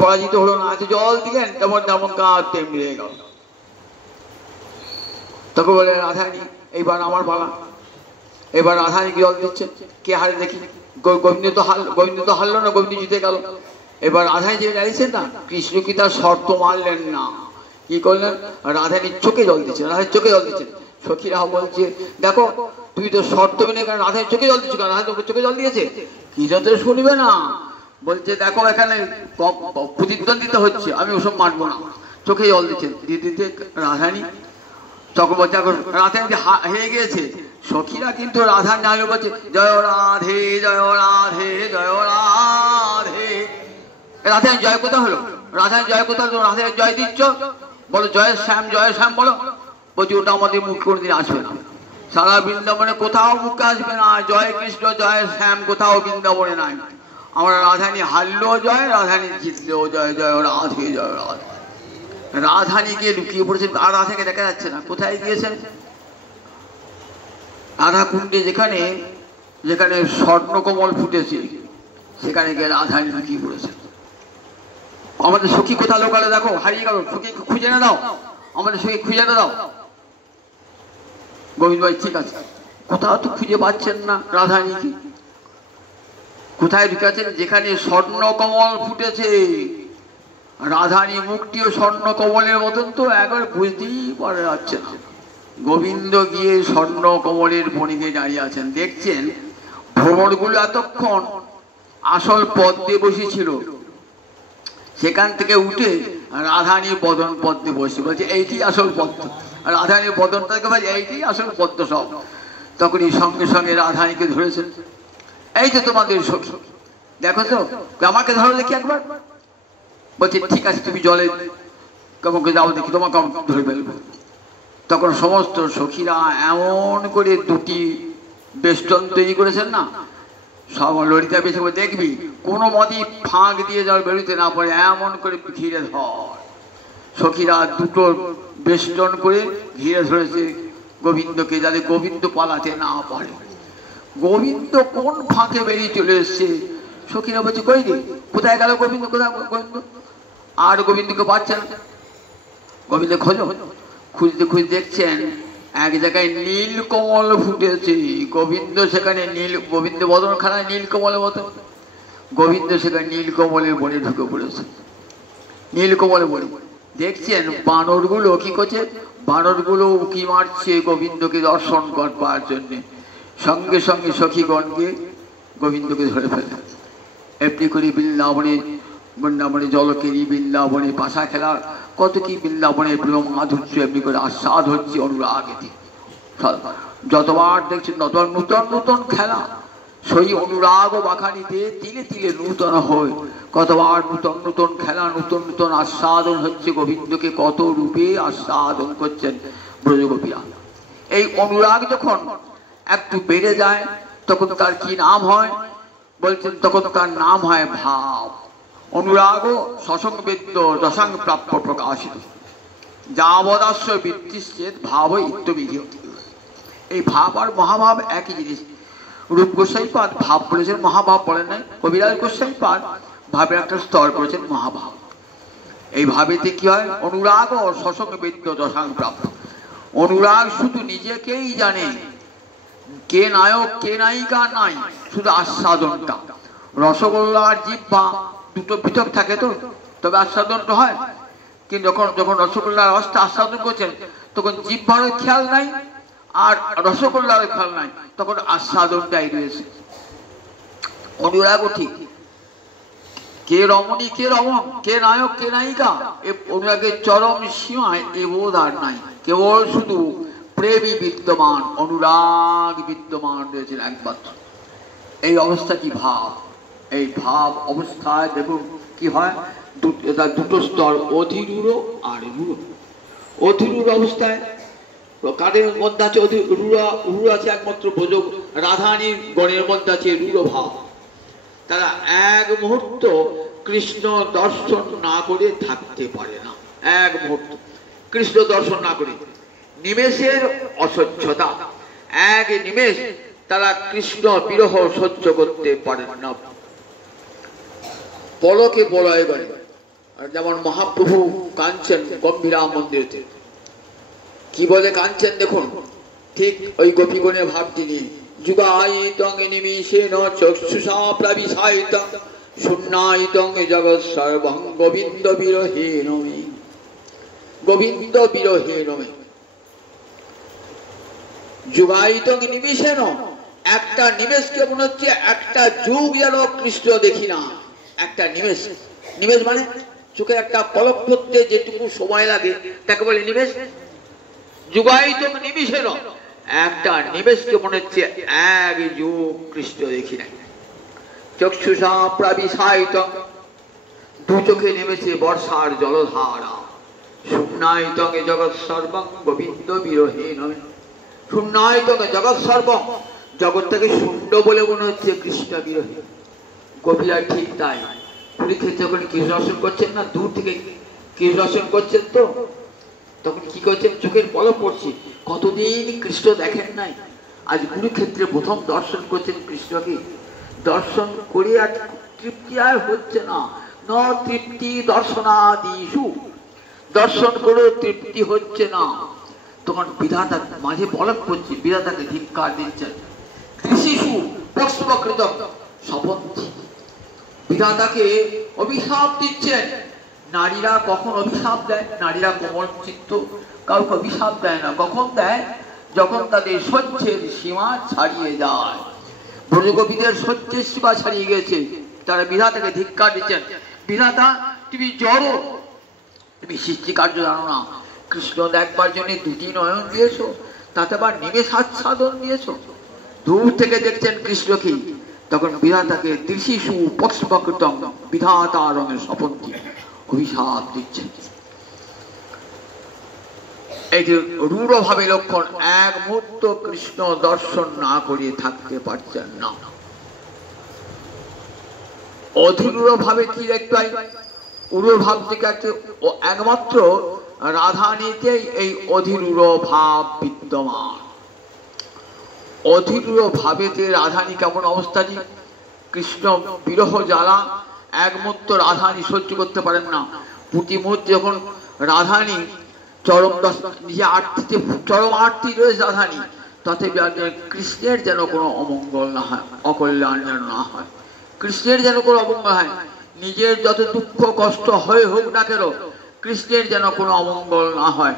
পরাজিত হলো না, এত জল দিলেন, তেমন তেমন কাজ তেমনি হয়ে গেল। তখন বলে রাধারানী এইবার আমার পালা। এবার রাধারানীকে জল দিচ্ছেন, কে হারে দেখি। গোবিন্দ তো হারলো না, গোবিন্দ জিতে গেল। এবার রাধারানী যে দাঁড়িয়েছেন না, কৃষ্ণ কি তার শর্ত মানলেন না, কি করলেন, রাধারানীর চোখে জল দিচ্ছেন, রাধার চোখে জল দিচ্ছেন। সখীরা বলছে দেখো তুই তো শর্ত মেনে কেন রাধারানীর চোখে জল দিচ্ছ, কেন রাধারানী চোখে জল দিয়েছে, কি যন্ত্র শুনবে না। বলছে দেখো এখানে প্রতিদ্বন্দ্বিতা হচ্ছে, আমি ওসব মানবো না, চোখে জল দিচ্ছেন। দিতে রাধারানী তখন বলছে রাধারানী হেরে গিয়েছে। সখীরা কিন্তু রাধার নাম বলছে জয় রাধে জয় রাধে জয় রাধে। রাধারানী জয় কোথা হলো, রাধারানী জয় কোথা হলো, রাধারানী জয় দিচ্ছ, বলো জয় শ্যাম বলো। বলছি ওটা আমাদের মুখ কোনোদিন আসবে না, সারা বৃন্দাবনে কোথাও মুখে আসবে না। জয় কৃষ্ণ জয় শ্যাম কোথাও বৃন্দাবনে নাই। আমরা রাধারানী হারলেও জয়, রাধারানী জিতলেও জয়, জয় রাধে জয় রাধে। রাধারানী গিয়ে লুকিয়ে পড়েছেন, আর রাধাকে দেখা যাচ্ছে না, কোথায় গিয়েছেন। রাধা কুণ্ডে যেখানে যেখানে স্বর্ণকমল ফুটেছে সেখানে গিয়ে রাধারানী লুকিয়ে পড়েছেন। আমাদের সখী কোথা লোকালে দেখো, হারিয়ে গেল, সখী খুঁজে এনে দাও, আমাদের সখী খুঁজে এনে দাও। গোবিন্দ ভাই ঠিক আছে, কোথাও তো খুঁজে পাচ্ছেন না রাধারানীকে। কোথায় ঢুকেছেন? যেখানে স্বর্ণ কমল ফুটেছে, রাধারানী মুখটিও স্বর্ণ কমলের মতন, তো একবার বুঝতেই পারা যাচ্ছে না। গোবিন্দ গিয়ে স্বর্ণ কমলের বণিকে দাঁড়িয়ে আছেন, দেখছেন ভ্রমরগুলো এতক্ষণ আসল পদ্মে বসেছিল, সেখান থেকে উঠে রাধারানী বদন পদ্মে বসে, বলছে এইটি আসল পদ্ম। আর রাধারানীর বদনটাকে বলছে এইটি আসল পদ্ম সব। তখনই সঙ্গে সঙ্গে রাধারানীকে ধরেছেন, এই যে তোমাদের সখী, দেখো তো, আমাকে ধরো দেখি একবার। বলছে ঠিক আছে, তুমি জলে আমাকে যাও দেখি, তোমাকে ধরে ফেলবো। তখন সমস্ত সখীরা এমন করে দুটি বেষ্টন তৈরি করেছেন না, সব ললিতা বেশি দেখবি কোনো মতেই ফাঁক দিয়ে জল বেরোতে না পারে, এমন করে ঘিরে ধর। সখীরা দুটো বেষ্টন করে ঘিরে ধরেছে গোবিন্দকে, যাতে গোবিন্দ পালাতে না পারে। গোবিন্দ কোন ফাঁকে বেরিয়ে চলে এসছে, সখীরা বলছে কই রে, কোথায় গেল গোবিন্দ, কোথায় গোবিন্দ? আর গোবিন্দকে পাচ্ছেন। গোবিন্দ খোঁজো, খুঁজতে খুঁজতে দেখছেন এক জায়গায় নীল কমল ফুটেছে। গোবিন্দ সেখানে গোবিন্দ বদন খানায় নীল কমলের মতো, গোবিন্দ সেখানে নীল কমলের বনে ঢুকে পড়েছে। নীল কমলের বনে দেখছেন বানরগুলো কি করছে, বানরগুলো উকি মারছে গোবিন্দকে দর্শন করবার জন্য। সঙ্গে সঙ্গে সখীগণকে গোবিন্দকে ধরে ফেলে। এমনি করে বৃন্দাবনে, বৃন্দাবনে জলকেরি, বৃন্দাবনে পাশা খেলা, কত কি বৃন্দাবনে প্রেম মাধুর্য এমনি করে আস্বাদ হচ্ছে অনুরাগেতে। যতবার দেখছেন ততবার নূতন নূতন খেলা, সেই অনুরাগ ও বাখানিতে তিলে তিলে নূতন হয়। কতবার নূতন নূতন খেলা, নূতন নূতন আস্বাদন হচ্ছে, গোবিন্দকে কত রূপে আস্বাদন করছেন ব্রজগোপীরা। এই অনুরাগ যখন একটু বেড়ে যায় তখন তার কি নাম হয় বলছেন, তখন তার নাম হয় ভাব। অনুরাগ সসংবেদ্য দশাং প্রাপ্য প্রকাশিত, যাবদাস্য বৃত্তিশ্চেদ ভাব ইত্যবিধি। এই ভাব আর মহাভাব একই জিনিস। রূপ গোস্বাইপাদ ভাব বলেছেন, মহাভাব বলেন নাই। কবিরাজ গোস্বাইপাদ ভাবের একটা স্তর করেছেন মহাভাব। এই ভাবেতে কি হয়, অনুরাগ ও সসংবেদ্য দশাং প্রাপ্য। অনুরাগ শুধু নিজেকেই জানে, কে নায়ক কে নায়িকা নাই, শুধু আস্বাদনটা। রসগোল্লা আর জিহ্বা দুটো পৃথক থাকে তো, তবে আস্বাদনটা হয়। কিন্তু যখন যখন রসগোল্লার রসটা আস্বাদন করছেন তখন জিহ্বারও খেয়াল নাই আর রসগোল্লারও খেয়াল নাই, তখন আস্বাদনটাই রয়েছে। অনুরাগও ঠিক, কে রমণী কে রমণ, কে নায়ক কে নায়িকা, এ অনুরাগের চরম সীমায় এ বোধ আর নাই। কেবল শুধু প্রেমী বিদ্যমান, অনুরাগ বিদ্যমান রয়েছেন একমাত্র। এই অবস্থা কি ভাব। এই ভাব অবস্থায় দেখুন কি হয়, তার দুটো স্তর, অধিরূঢ় আর রূঢ়। অধিরূঢ় অবস্থায় কাদের মধ্যে আছে রূঢ় আছে একমাত্র ব্রজ রাধারানীর গণের মধ্যে আছে রূঢ় ভাব। তারা এক মুহূর্ত কৃষ্ণ দর্শন না করে থাকতে পারে না, এক মুহূর্ত কৃষ্ণ দর্শন না করে। নিমেষের অসহ্যতা, এক নিমেষ তারা কৃষ্ণ বিরহ সহ্য করতে পারেন না। পলকে বলয় করে, যেমন মহাপ্রভু কাঁদছেন গম্ভীরা মন্দিরেতে, কি বলে কাঁদছেন দেখুন, ঠিক ওই গোপীগণের ভাবটি নিয়ে। যুগায়িতং নিমিষেন চক্ষুষা প্লাবিসায়িতং শূন্যায়িতং জগৎ সর্বং গোবিন্দ বিরহেণ মে, গোবিন্দ বিরহেণ মে। যুগায়িতং নিমিষেন, একটা নিমেষকে মনে হচ্ছে একটা যুগ যেন কৃষ্ণ দেখি না। একটা নিমেষ, নিমেষ মানে চোখে একটা পলক পড়তে যেটুকু সময় লাগে তাকে বলে নিমেষ। যুগায়িতং নিমিষেন, একটা নিমেষকে মনে হচ্ছে এক যুগ কৃষ্ণ দেখি নাই। চক্ষুষা প্লাবিসায়িতং, দু চোখে নেমেছে বর্ষার জলধারা। শূন্যায়িতং জগৎ সর্বং গোবিন্দ বিরহেণ মে। শূন্যায়িতং জগৎ সর্বং, জগৎটাকে শূন্য বলে মনে হচ্ছে কৃষ্ণ বিরহে। গোপীরা ঠিক তাই, কুরুক্ষেত্রে যখন কৃষ্ণ দর্শন করছেন না, দূর থেকে কৃষ্ণ দর্শন করছেন তো তখন কি করছেন, চোখের পলক পড়ছে, কতদিন কৃষ্ণ দেখেন নাই, আজ কুরুক্ষেত্রে প্রথম দর্শন করছেন কৃষ্ণকে। দর্শন করে আর তৃপ্তি আর হচ্ছে না, ন তৃপ্তি দর্শনাদিষু, দর্শন করেও তৃপ্তি হচ্ছে না। তখন বিধাতা মাঝে বলক করছে, বিধাতাকে ধিক্কার দিচ্ছেন। শিশু পশ্চকৃত শপথ, বিধাতাকে অভিশাপ দিচ্ছেন। নারীরা কখন অভিশাপ দেয়? নারীরা কোমল চিত্ত, কাউকে অভিশাপ দেয় না। কখন দেয়? যখন তাদের সহ্যের সীমা ছাড়িয়ে যায়। ব্রজগোপীদের সহ্যের সীমা ছাড়িয়ে গেছে, তারা বিধাতাকে ধিক্কার দিচ্ছেন। বিধাতা, তুমি জড়ো, তুমি সৃষ্টিকার্য জানো না। কৃষ্ণ দেখবার জন্য দুটি নয়ন দিয়েছো, তাতে আবার নিমেষ আচ্ছাদন দিয়েছো। দূর থেকে দেখছেন কৃষ্ণকে, তখন বিধাতাকে দৃশিসু পক্ষকৃতম বিধাতা রঙের শপথটি অভিশাপ দিচ্ছেন। এই যে রূঢ়ভাবে লক্ষণ, এক মুহূর্ত কৃষ্ণ দর্শন না করিয়ে থাকতে পারছেন না। অধিরূঢ় ভাবে কি দেখতে হয়? উড়ো ভাব থেকে একমাত্র রাধানীতেই এই অধিরূঢ় ভাব বিদ্যমান। অধিরূঢ় ভাবেতে রাধানী কেমন অবস্থাটি? কৃষ্ণ বিরহ জ্বালা এক মুহূর্ত রাধানী সহ্য করতে পারেন না। প্রতি মুহূর্তে যখন রাধানী চরম নিজে আর্থিতে চরম আর্থি রয়েছে রাধানী, তাতে কৃষ্ণের যেন কোনো অমঙ্গল না হয়, অকল্যাণ যেন না হয়, কৃষ্ণের যেন কোনো অমঙ্গল হয়। নিজের যত দুঃখ কষ্ট হয়ে হোক না কেন, কৃষ্ণের যেন কোনো অমঙ্গল না হয়।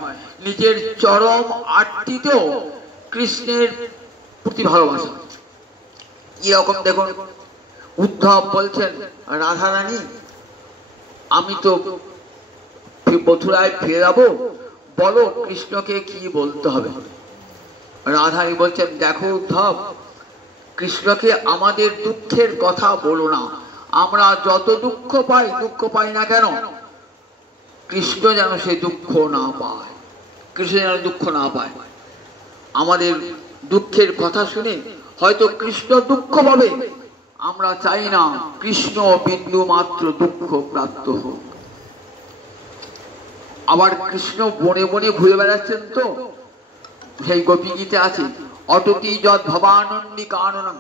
নিজের চরম আর্তিতেও কৃষ্ণের প্রতি ভালোবাসা। এরকম দেখুন, উদ্ধব বলছেন, রাধারানী আমি তো মথুরায় ফিরে যাবো, বলো কৃষ্ণকে কি বলতে হবে। রাধারানী বলছেন, দেখো উদ্ধব, কৃষ্ণকে আমাদের দুঃখের কথা বলো না। আমরা যত দুঃখ পাই না কেন, কৃষ্ণ যেন সে দুঃখ না পায়, কৃষ্ণ যেন দুঃখ না পায়। আমাদের দুঃখের কথা শুনে হয়তো কৃষ্ণ দুঃখ পাবে, আমরা চাই না কৃষ্ণ বিন্দু মাত্র দুঃখ প্রাপ্ত হোক। আবার কৃষ্ণ বনে বনে ঘুরে বেড়াচ্ছেন, তো সেই গোপী গীতে আছে, অটতি যৎ ভবানন্দী কাননম,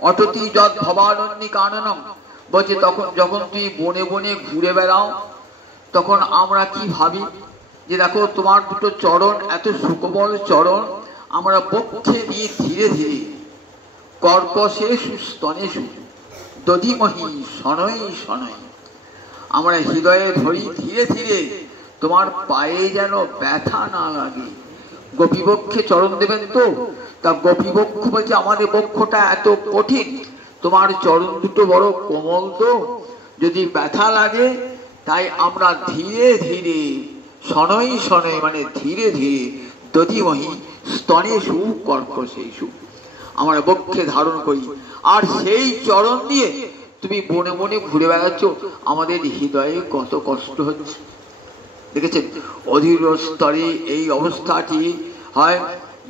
অটতি যৎ ভবানন্দী কাননম। বলছে তখন যখন তুই বনে বনে ঘুরে বেড়াও, তখন আমরা কি ভাবি যে দেখো তোমার দুটো চরণ এত সুকোমল চরণ, আমরা বক্ষে নিয়ে ধীরে ধীরে কর্কশেষু স্তনেষু দধিমহি শনৈ শনৈ, আমরা হৃদয়ে ধরি ধীরে ধীরে, তোমার পায়ে যেন ব্যথা না লাগে। গোপীবক্ষে চরণ দেবেন তো, তা গোপীবক্ষ বলছে আমাদের বক্ষটা এত কঠিন, তোমার চরণ দুটো বড় কোমল, তো যদি ব্যথা লাগে, তাই আমরা ধীরে ধীরে শনৈ শনৈ মানে ধীরে ধীরে দধিমহি স্তনেষু কর্কশেষু আমরা বক্ষে ধারণ করি। আর সেই চরণ দিয়ে তুমি বনে বনে ঘুরে বেড়াচ্ছ, আমাদের হৃদয়ে কত কষ্ট হচ্ছে। দেখেছেন, অধীর স্তরে এই অবস্থাটি হয়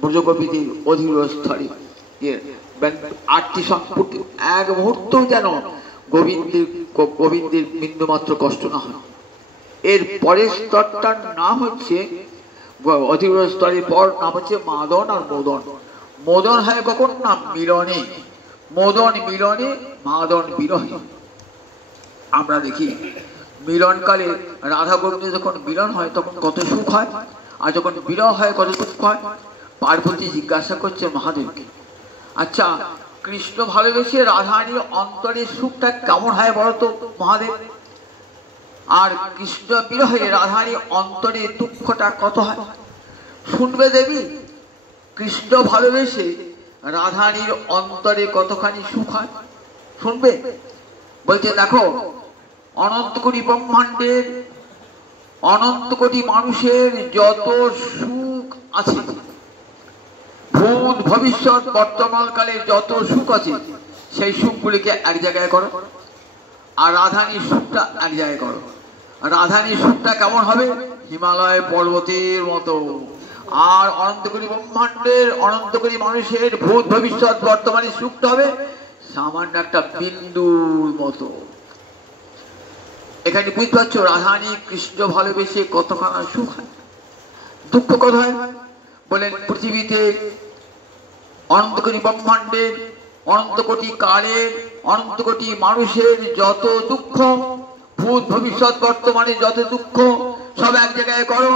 ব্রজগোপীদের অধীর স্তরে। আটটি সম্পত্তি এক মুহূর্ত যেন গোবিন্দের বিন্দুমাত্র কষ্ট না হয়। এর পরের স্তরটার নাম হচ্ছে অধীর স্তরের পর নাম হচ্ছে মাদন আর মোদন। মোদন হয় কখন? না মিলনে। মোদন মিলনে, মাদন বিরহে। আমরা দেখি মিলনকালে রাধা গোবিন্দ যখন মিলন হয় তখন কত সুখ হয়, আর যখন বিরহ হয় কত দুঃখ হয়। পার্বতী জিজ্ঞাসা করছে মহাদেবকে, আচ্ছা কৃষ্ণ ভালোবেসে রাধারানীর অন্তরের সুখটা কেমন হয় বলতো মহাদেব, আর কৃষ্ণ বিরহে রাধারানীর অন্তরের দুঃখটা কত হয়? শুনবে দেবী, কৃষ্ণ ভালোবেসে রাধারানীর অন্তরে কতখানি সুখ হয়, শুনবে। বলছে দেখো, অনন্ত কোটি ব্রহ্মাণ্ডের অনন্ত কোটি মানুষের যত সুখ আছে, ভূত ভবিষ্যৎ বর্তমান কালে যত সুখ আছে, সেই সুখগুলিকে এক জায়গায় করো, আর রাধারানীর সুখটা এক জায়গায় করো। রাধারানীর সুখটা কেমন হবে? হিমালয় পর্বতের মতো। আর অনন্ত কোটি ব্রহ্মাণ্ডের অনন্ত কোটি মানুষের ভূত ভবিষ্যৎ বর্তমানের সুখটা হবে সামান্য একটা বিন্দুর মতো। এখানে বুঝতে পারছো রাধারানী কৃষ্ণ ভালোবেসে কতখানা সুখ হয়, দুঃখ কত হয়। বলেন পৃথিবীতে অনন্ত কোটি ব্রহ্মাণ্ডের অনন্ত কোটি কালের অনন্ত কোটি মানুষের যত দুঃখ, ভূত ভবিষ্যৎ বর্তমানে যত দুঃখ, সব এক জায়গায় করো,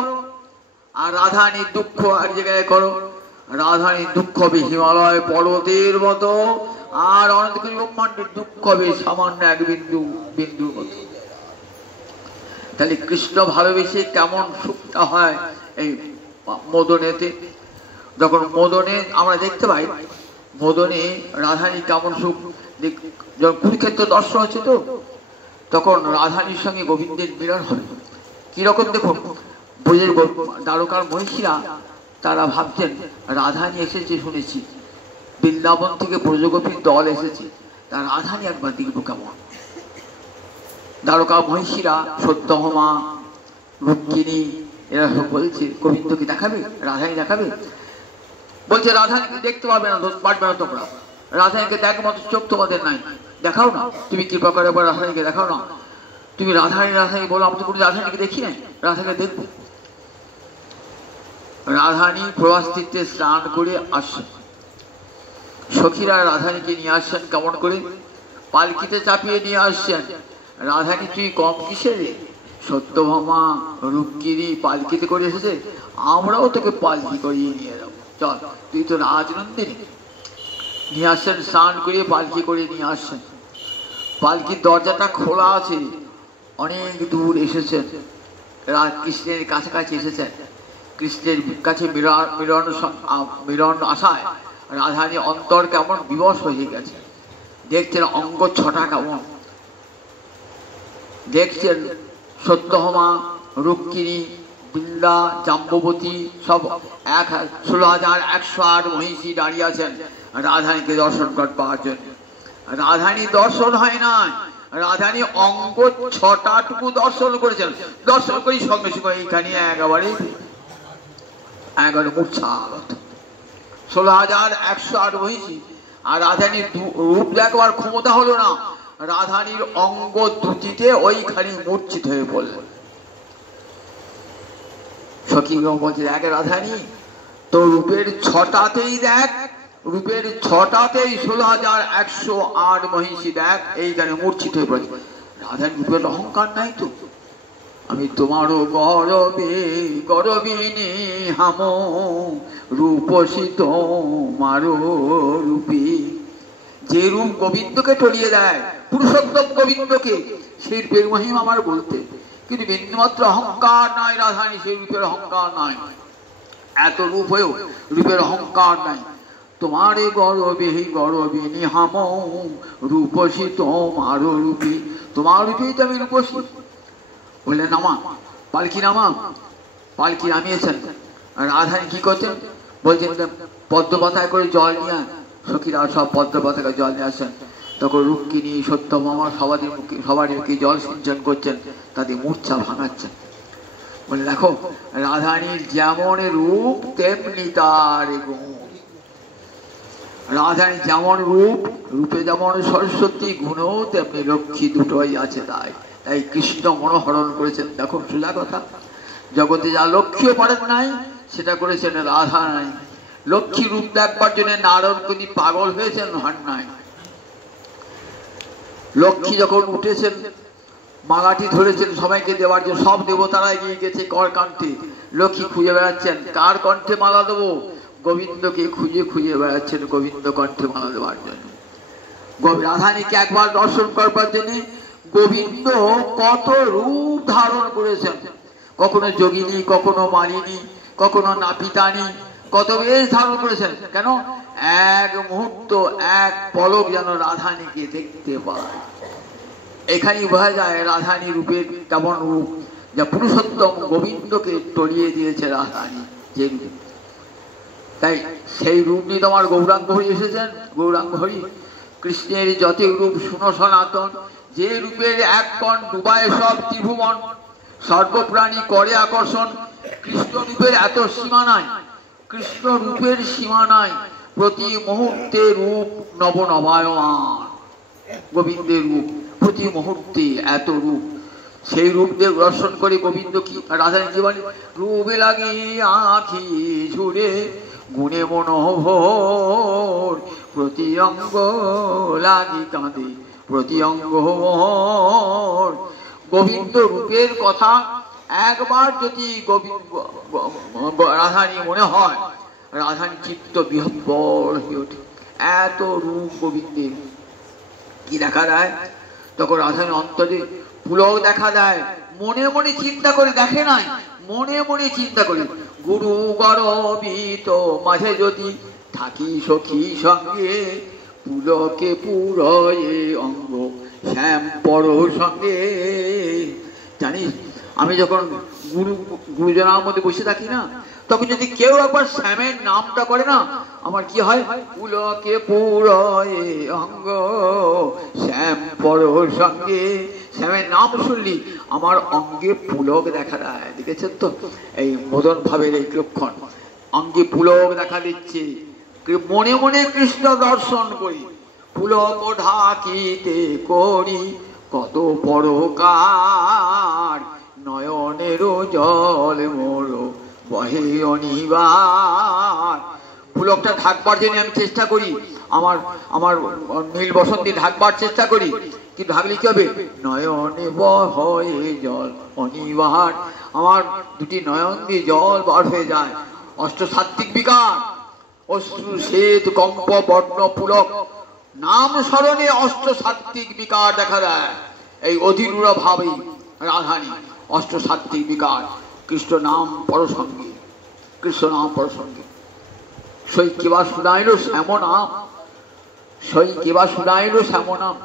আর রাধারানীর দুঃখ এক জায়গায় করো। রাধারানীর দুঃখ হবে হিমালয় পর্বতের মতো, আর অনন্তকোটি ব্রহ্মাণ্ডের দুঃখ হবে সামান্য এক বিন্দুর মতো। তাহলে কৃষ্ণ ভালোবেসে কেমন সুখটা হয় এই মদনেতে। যখন মদনে আমরা দেখতে পাই মদনে রাধারানী কেমন সুখ, যখন কুরুক্ষেত্র দর্শন হচ্ছে তো তখন রাধারানীর সঙ্গে গোবিন্দের মিলন হবে কিরকম দেখুন। ব্রজের দ্বারকার মহিষীরা তারা ভাবছেন রাধারানী এসেছে শুনেছি, বৃন্দাবন থেকে ব্রজগোপীর দল এসেছে, তা রাধারানী একবার দেখবো কেমন। দ্বারকা মহিষীরা সত্যভামা রুক্মিণী এরা সব বলছে গোবিন্দকে দেখাবে, রাধারানী দেখাবে। বলছে রাধারানীকে দেখতে পারবে না, পারবে না তোমরা, রাধারানীকে দেখার মতো চোখ তোমাদের নাই, দেখাও না, তুমি কৃপা করে একবার রাধারানীকে দেখাও না। তুমি রাধারানী বলো, আমি তো কোনো রাধারানীকে দেখি নাই, রাধাকে দেখবো। রাধারানী প্রভাস তীর্থে স্নান করে আসছেন, সখীরা রাধারানীকে নিয়ে আসছেন কেমন করে, পালকিতে চাপিয়ে নিয়ে আসছেন। রাধারানী তুই কম কিসের, সত্যভামা রুক্মিণী পালকিতে করে এসেছে, আমরাও তোকে পালকি করিয়ে নিয়ে যাবো, চল, তুই তো রাজনন্দিনী। নিয়ে আসছেন, স্নান করে পালকি করে নিয়ে আসছেন। পালকির দরজাটা খোলা আছে, অনেক দূর এসেছেন, কৃষ্ণের কাছাকাছি এসেছেন। কৃষ্ণের কাছে মিলন আশায় রাধারানী অন্তর কেমন বিবশ হয়ে গেছে। দেখছেন অঙ্গ ছটা কেমন, দেখছেন সত্যভামা রুক্মিণী বৃন্দা জাম্ববতী সব 16,108 মহিষী দাঁড়িয়ে আছেন রাধারানীকে দর্শন করবার জন্য। রাধারানী দর্শন হয় না, রাধারানী অঙ্গ ছটাটুকু দর্শন করেছেন। দর্শন করি সঙ্গে সঙ্গে এইখানে একেবারে মূর্ছাগত 16,108 মহিষী। আর রাধারানীর রূপ দেখবার ক্ষমতা হলো না, রাধারানীর অঙ্গ দুটিতে ওইখানে মূর্ছিত হয়ে পড়লেন। সখীগণ বলছে দেখ রাধারানী, তো রূপের ছটাতেই দেখ, রূপের ছটাতেই 16,108 মহিষী দেখ এইখানে মূর্ছিত হয়ে পড়েছে। রাধারানী রূপের অহংকার নাই তো, আমি তোমারও গরবে গরবিনী হাম রূপসী তোমারও রূপী। যে রূপ গোবিন্দকে টলিয়ে দেয়, পুরুষোত্তম গোবিন্দকে, সেই রূপের মহিমা আমার বলতে, কিন্তু বিন্দুমাত্র অহংকার নাই রাধারানী, সেই রূপের অহংকার নাই। এত রূপ হয়েও রূপের অহংকার নাই। তোমারে গরবে গরবিনী হাম রূপসী তোমারও রূপী, তোমার রূপেই তো আমি রূপসী। বললেন নামা, পালকি নামা। পালকি নামিয়েছেন। রাধারানী কি করছেন বলছেন পদ্মপাতায় করে জল নিয়ে, সখীরা সব পদ্মপাতায় জল নিয়ে আসেন। তখন রুক্মিণী সত্যভামা সবারই মুখে জল সিঞ্চন করছেন, তাদের মূর্ছা ভাঙাচ্ছেন। বলে দেখো রাধারানীর যেমন রূপ তেমনি তার গুণ। রাধারানীর যেমন রূপ, রূপে যেমন সরস্বতী, গুণও তেমনি লক্ষ্মী, দুটোই আছে। তাই কৃষ্ণ মনোহরণ করেছেন। দেখো সোজা কথা, জগতে যা লক্ষ্মীও পারেন নাই সেটা করেছেন রাধারানী। লক্ষ্মী রূপ দেখবার জন্য নারদ তিনি পাগল হয়েছেন হন নাই। লক্ষ্মী যখন উঠেছেন মালাটি ধরেছেন সবাইকে দেওয়ার জন্য, সব দেবতারা এগিয়ে গেছে কর কণ্ঠে, লক্ষ্মী খুঁজে বেড়াচ্ছেন কার কণ্ঠে মালা দেবো, গোবিন্দকে খুঁজে খুঁজে বেড়াচ্ছেন গোবিন্দ কণ্ঠে মালা দেওয়ার জন্য। রাধারানীকে একবার দর্শন করবার জন্য গোবিন্দ কত রূপ ধারণ করেছেন, কখনো যোগিনী, কখনো মালিনী, কখনো নাপিতানি, কত বেশ ধারণ করেছেন। কেন? এক মুহূর্ত এক পলক যেন রাধারানীকে দেখতে পায়। এখানেই বোঝা যায় রাধারানী রূপের কেমন রূপ, যা পুরুষোত্তম গোবিন্দকে তলিয়ে দিয়েছে রাধারানী যে রূপ। তাই সেই রূপ নিয়ে তোমার গৌরাঙ্গ হরি এসেছেন। গৌরাঙ্গ হরি কৃষ্ণের যত রূপ শুনো সনাতন, যে রূপের এক কণ ডুবায় সব ত্রিভুবন, সর্বপ্রাণী করে আকর্ষণ। কৃষ্ণ রূপের এত সীমা নাই, কৃষ্ণ রূপের সীমা নাই, প্রতি মুহূর্তে রূপ নবনবায়মান। গোবিন্দের রূপ প্রতি মুহূর্তে এত রূপ, সেই রূপ দিয়ে দর্শন করে গোবিন্দ কি রাধারানী কি বলে, রূপে লাগি আঁখি ঝুড়ে গুণে মনোহর, প্রতি অঙ্গ লাগি কাঁদে প্রতি অঙ্গ। গোবিন্দ রূপের কথা একবার যদি রাধারানী মনে হয়, রাধারানী চিত্ত বিহ্বল হয়ে ওঠে। এত রূপ গোবিন্দের কি দেখা দেয়, তখন রাধারানী অন্তরে পুলক দেখা দেয়। মনে মনে চিন্তা করে, দেখে নাই, মনে মনে চিন্তা করে, গুরু গরবিত মাঝে যদি থাকি সখী সঙ্গে, পুলকে পুরয়ে অঙ্গ শ্যাম পর সঙ্গে। জানিস, আমি যখন গুরুজনার মধ্যে বসে থাকি না, তখন যদি কেউ একবার শ্যামের নামটা করে না, আমার কি হয়, পুলকে পুরয়ে অঙ্গ শ্যাম পর সঙ্গে। শ্যামের নাম শুনলি আমার অঙ্গে পুলক দেখা দেয়। দেখেছেন তো এই মদন ভাবের এই লক্ষণ, অঙ্গে পুলক দেখা দিচ্ছে। মনে মনে কৃষ্ণ দর্শন করি, পুলক ঢাকিতে করি কত পরকার, নয়নের জল মোর বহে অনিবার। পুলকটা ঢাকবার জন্য আমি চেষ্টা করি, আমার আমার নীল বসন্তী ঢাকবার চেষ্টা করি, কিন্তু ঢাকলে কি হবে, নয়নে বহে জল অনিবার। আমার দুটি নয়ন দিয়ে জল বার হয়ে যায়। অষ্টসাত্ত্বিক বিকার, অশ্রু শ্বেত কম্প বর্ণ পুলক, নাম স্মরণে অষ্টসাত্ত্বিক বিকার দেখা দেয়। এই অধীনুরা ভাবেই রাধারানী অষ্টসাত্ত্বিক বিকার। কৃষ্ণ নাম পরসঙ্গে, কৃষ্ণ নাম পরসঙ্গে। সই কেবা শুনাইল শ্যাম নাম, সই কেবা শুনাইল শ্যাম নাম।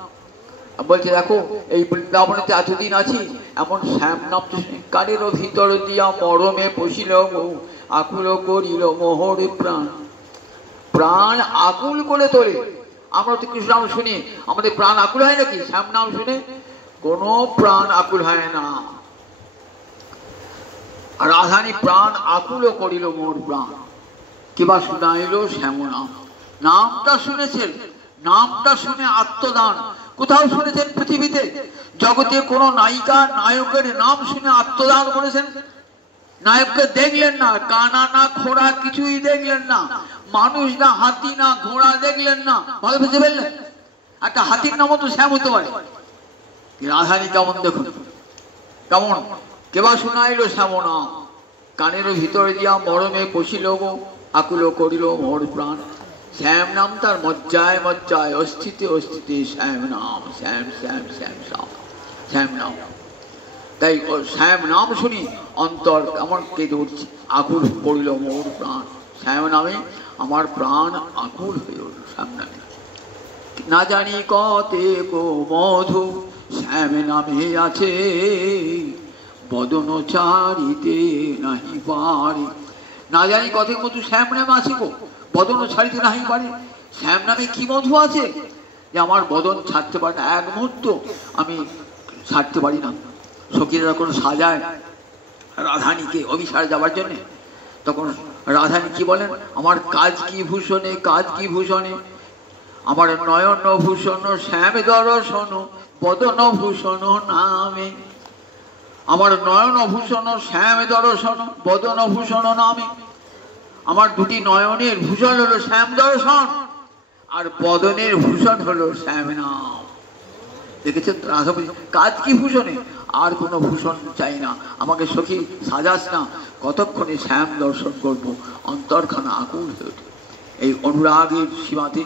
বলছে দেখো, এই বৃন্দাবনেতে এতদিন আছি, এমন শ্যাম নাম কানের ভিতর দিয়া মরমে পশিল, আকুল করিল মোহর প্রাণ। প্রাণ আকুল করে তোলে। আমরা তো কৃষ্ণ নাম শুনি, আমাদের প্রাণ আকুল হয় নাকি? শ্যাম নাম শুনে কোন প্রাণ আকুল হয় না। রাধারানী প্রাণ আকুল করিল মোর প্রাণ, কিবা শুনাইল শ্যাম নাম। নামটা শুনেছেন, নামটা শুনে আত্মদান। কোথাও শুনেছেন পৃথিবীতে জগতে কোন নায়িকা নায়কের নাম শুনে আত্মদান করেছেন? নায়ককে দেখলেন না, কানা না ঘোড়া কিছুই দেখলেন না, মানুষ না হাতি না ঘোড়া দেখলেন না, ভালো বুঝতে পারলেন? একটা হাতির নামও তো শ্যাম হতে পারে। রাধারানী কেমন দেখুন, কেমন কেবা শুনাইল শ্যাম নাম, কানের ভিতরে দিয়া মরমে পশিল গো, আকুল করিল মোর প্রাণ। শ্যাম নাম তার মজ্জায় মজ্জায়, অস্থিতে অস্থিতে শ্যাম নাম, শ্যাম শ্যাম শ্যাম শ্যাম শ্যাম নাম। তাই শ্যাম নাম শুনি অন্তর কেমন কেঁদে উঠছে, আকুল করিল মোর প্রাণ। শ্যাম নামে আমার প্রাণ আকুল হয়ে উঠল। শ্যাম নামে না জানি কতে কো মধু শ্যাম নামে আছে, বদন ছাড়িতে নাহি পারে। না জানি কতে মধু শ্যাম নামে আছে গো, বদন ছাড়িতে নাহি পারে। শ্যাম নামে কি মধু আছে যে আমার বদন ছাড়তে পারে না, এক মুহূর্ত আমি ছাড়তে পারি না। সখীরা যখন সাজায় রাধারানীকে অভিসারে যাবার জন্য, তখন রাধারানী কি বলেন, আমার কাজ কি ভূষণে, কাজ কি ভূষণে, আমার নয়ন ভূষণ শ্যাম দর্শন বদন ভূষণ নামে। আমার নয়ন ভূষণ শ্যাম দর্শন বদন ভূষণ নামে। আমার দুটি নয়নের ভূষণ হলো শ্যাম দর্শন, আর বদনের ভূষণ হলো শ্যাম নাম। দেখেছেন রাধা, কাজ কি ভূষণে, আর কোনো ভূষণ চাই না, আমাকে সখী সাজাস না, কতক্ষণে শ্যাম দর্শন করব। অন্তরখানা আকুল হয়ে ওঠে। এই অনুরাগের সীমাতে,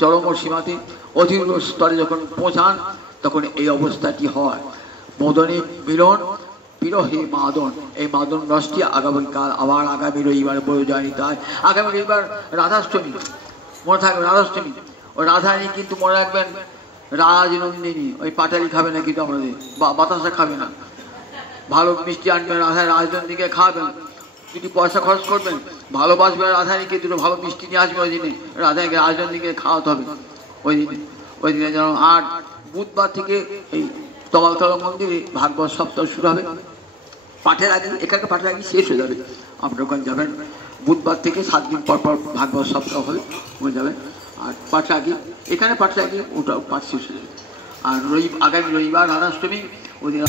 চরম সীমাতে, অধীর স্তরে যখন পৌঁছান, তখন এই অবস্থাটি হয়। মদনের মিলন, বিরহে মাদন। এই মাদন রসটি আগামীকাল আবার আগামী রবিবার প্রয়োজনীয়তা হয়। আগামী রবিবার রাধাষ্টমী, মনে থাকবে রাধাষ্টমী। ওই রাধারানী কিন্তু মনে রাখবেন রাজনন্দিনী, ওই পাটালি খাবে না কিন্তু আমাদের, বাতাসা খাবে না, ভালো মিষ্টি আনবেন রাধা রাজনন্দিনীকে খাবেন, দুটি পয়সা খরচ করবেন, ভালোবাসবে রাধারানীকে, দুটো ভালো মিষ্টি নিয়ে আসবে ওই দিনে, রাধারানীকে রাজনন্দিনীকে খাওয়াতে হবে ওই দিনে। ওই দিনে যেন। আর বুধবার থেকে এই তমালতলা মন্দিরে ভাগবত সপ্তাহ শুরু হবে। পাঠের আগে, এখানকার পাঠের আগে শেষ হয়ে যাবে। আপনার ওখানে যাবেন, বুধবার থেকে 7 দিন পর পর ভাগবত সপ্তাহ হবে, হয়ে যাবেন। আর পাঠের আগে, এখানে পাঠের আগে ওটা পাঠ শেষ হয়ে যাবে। আর আগামী রবিবার রাধাষ্টমী, ওই দিন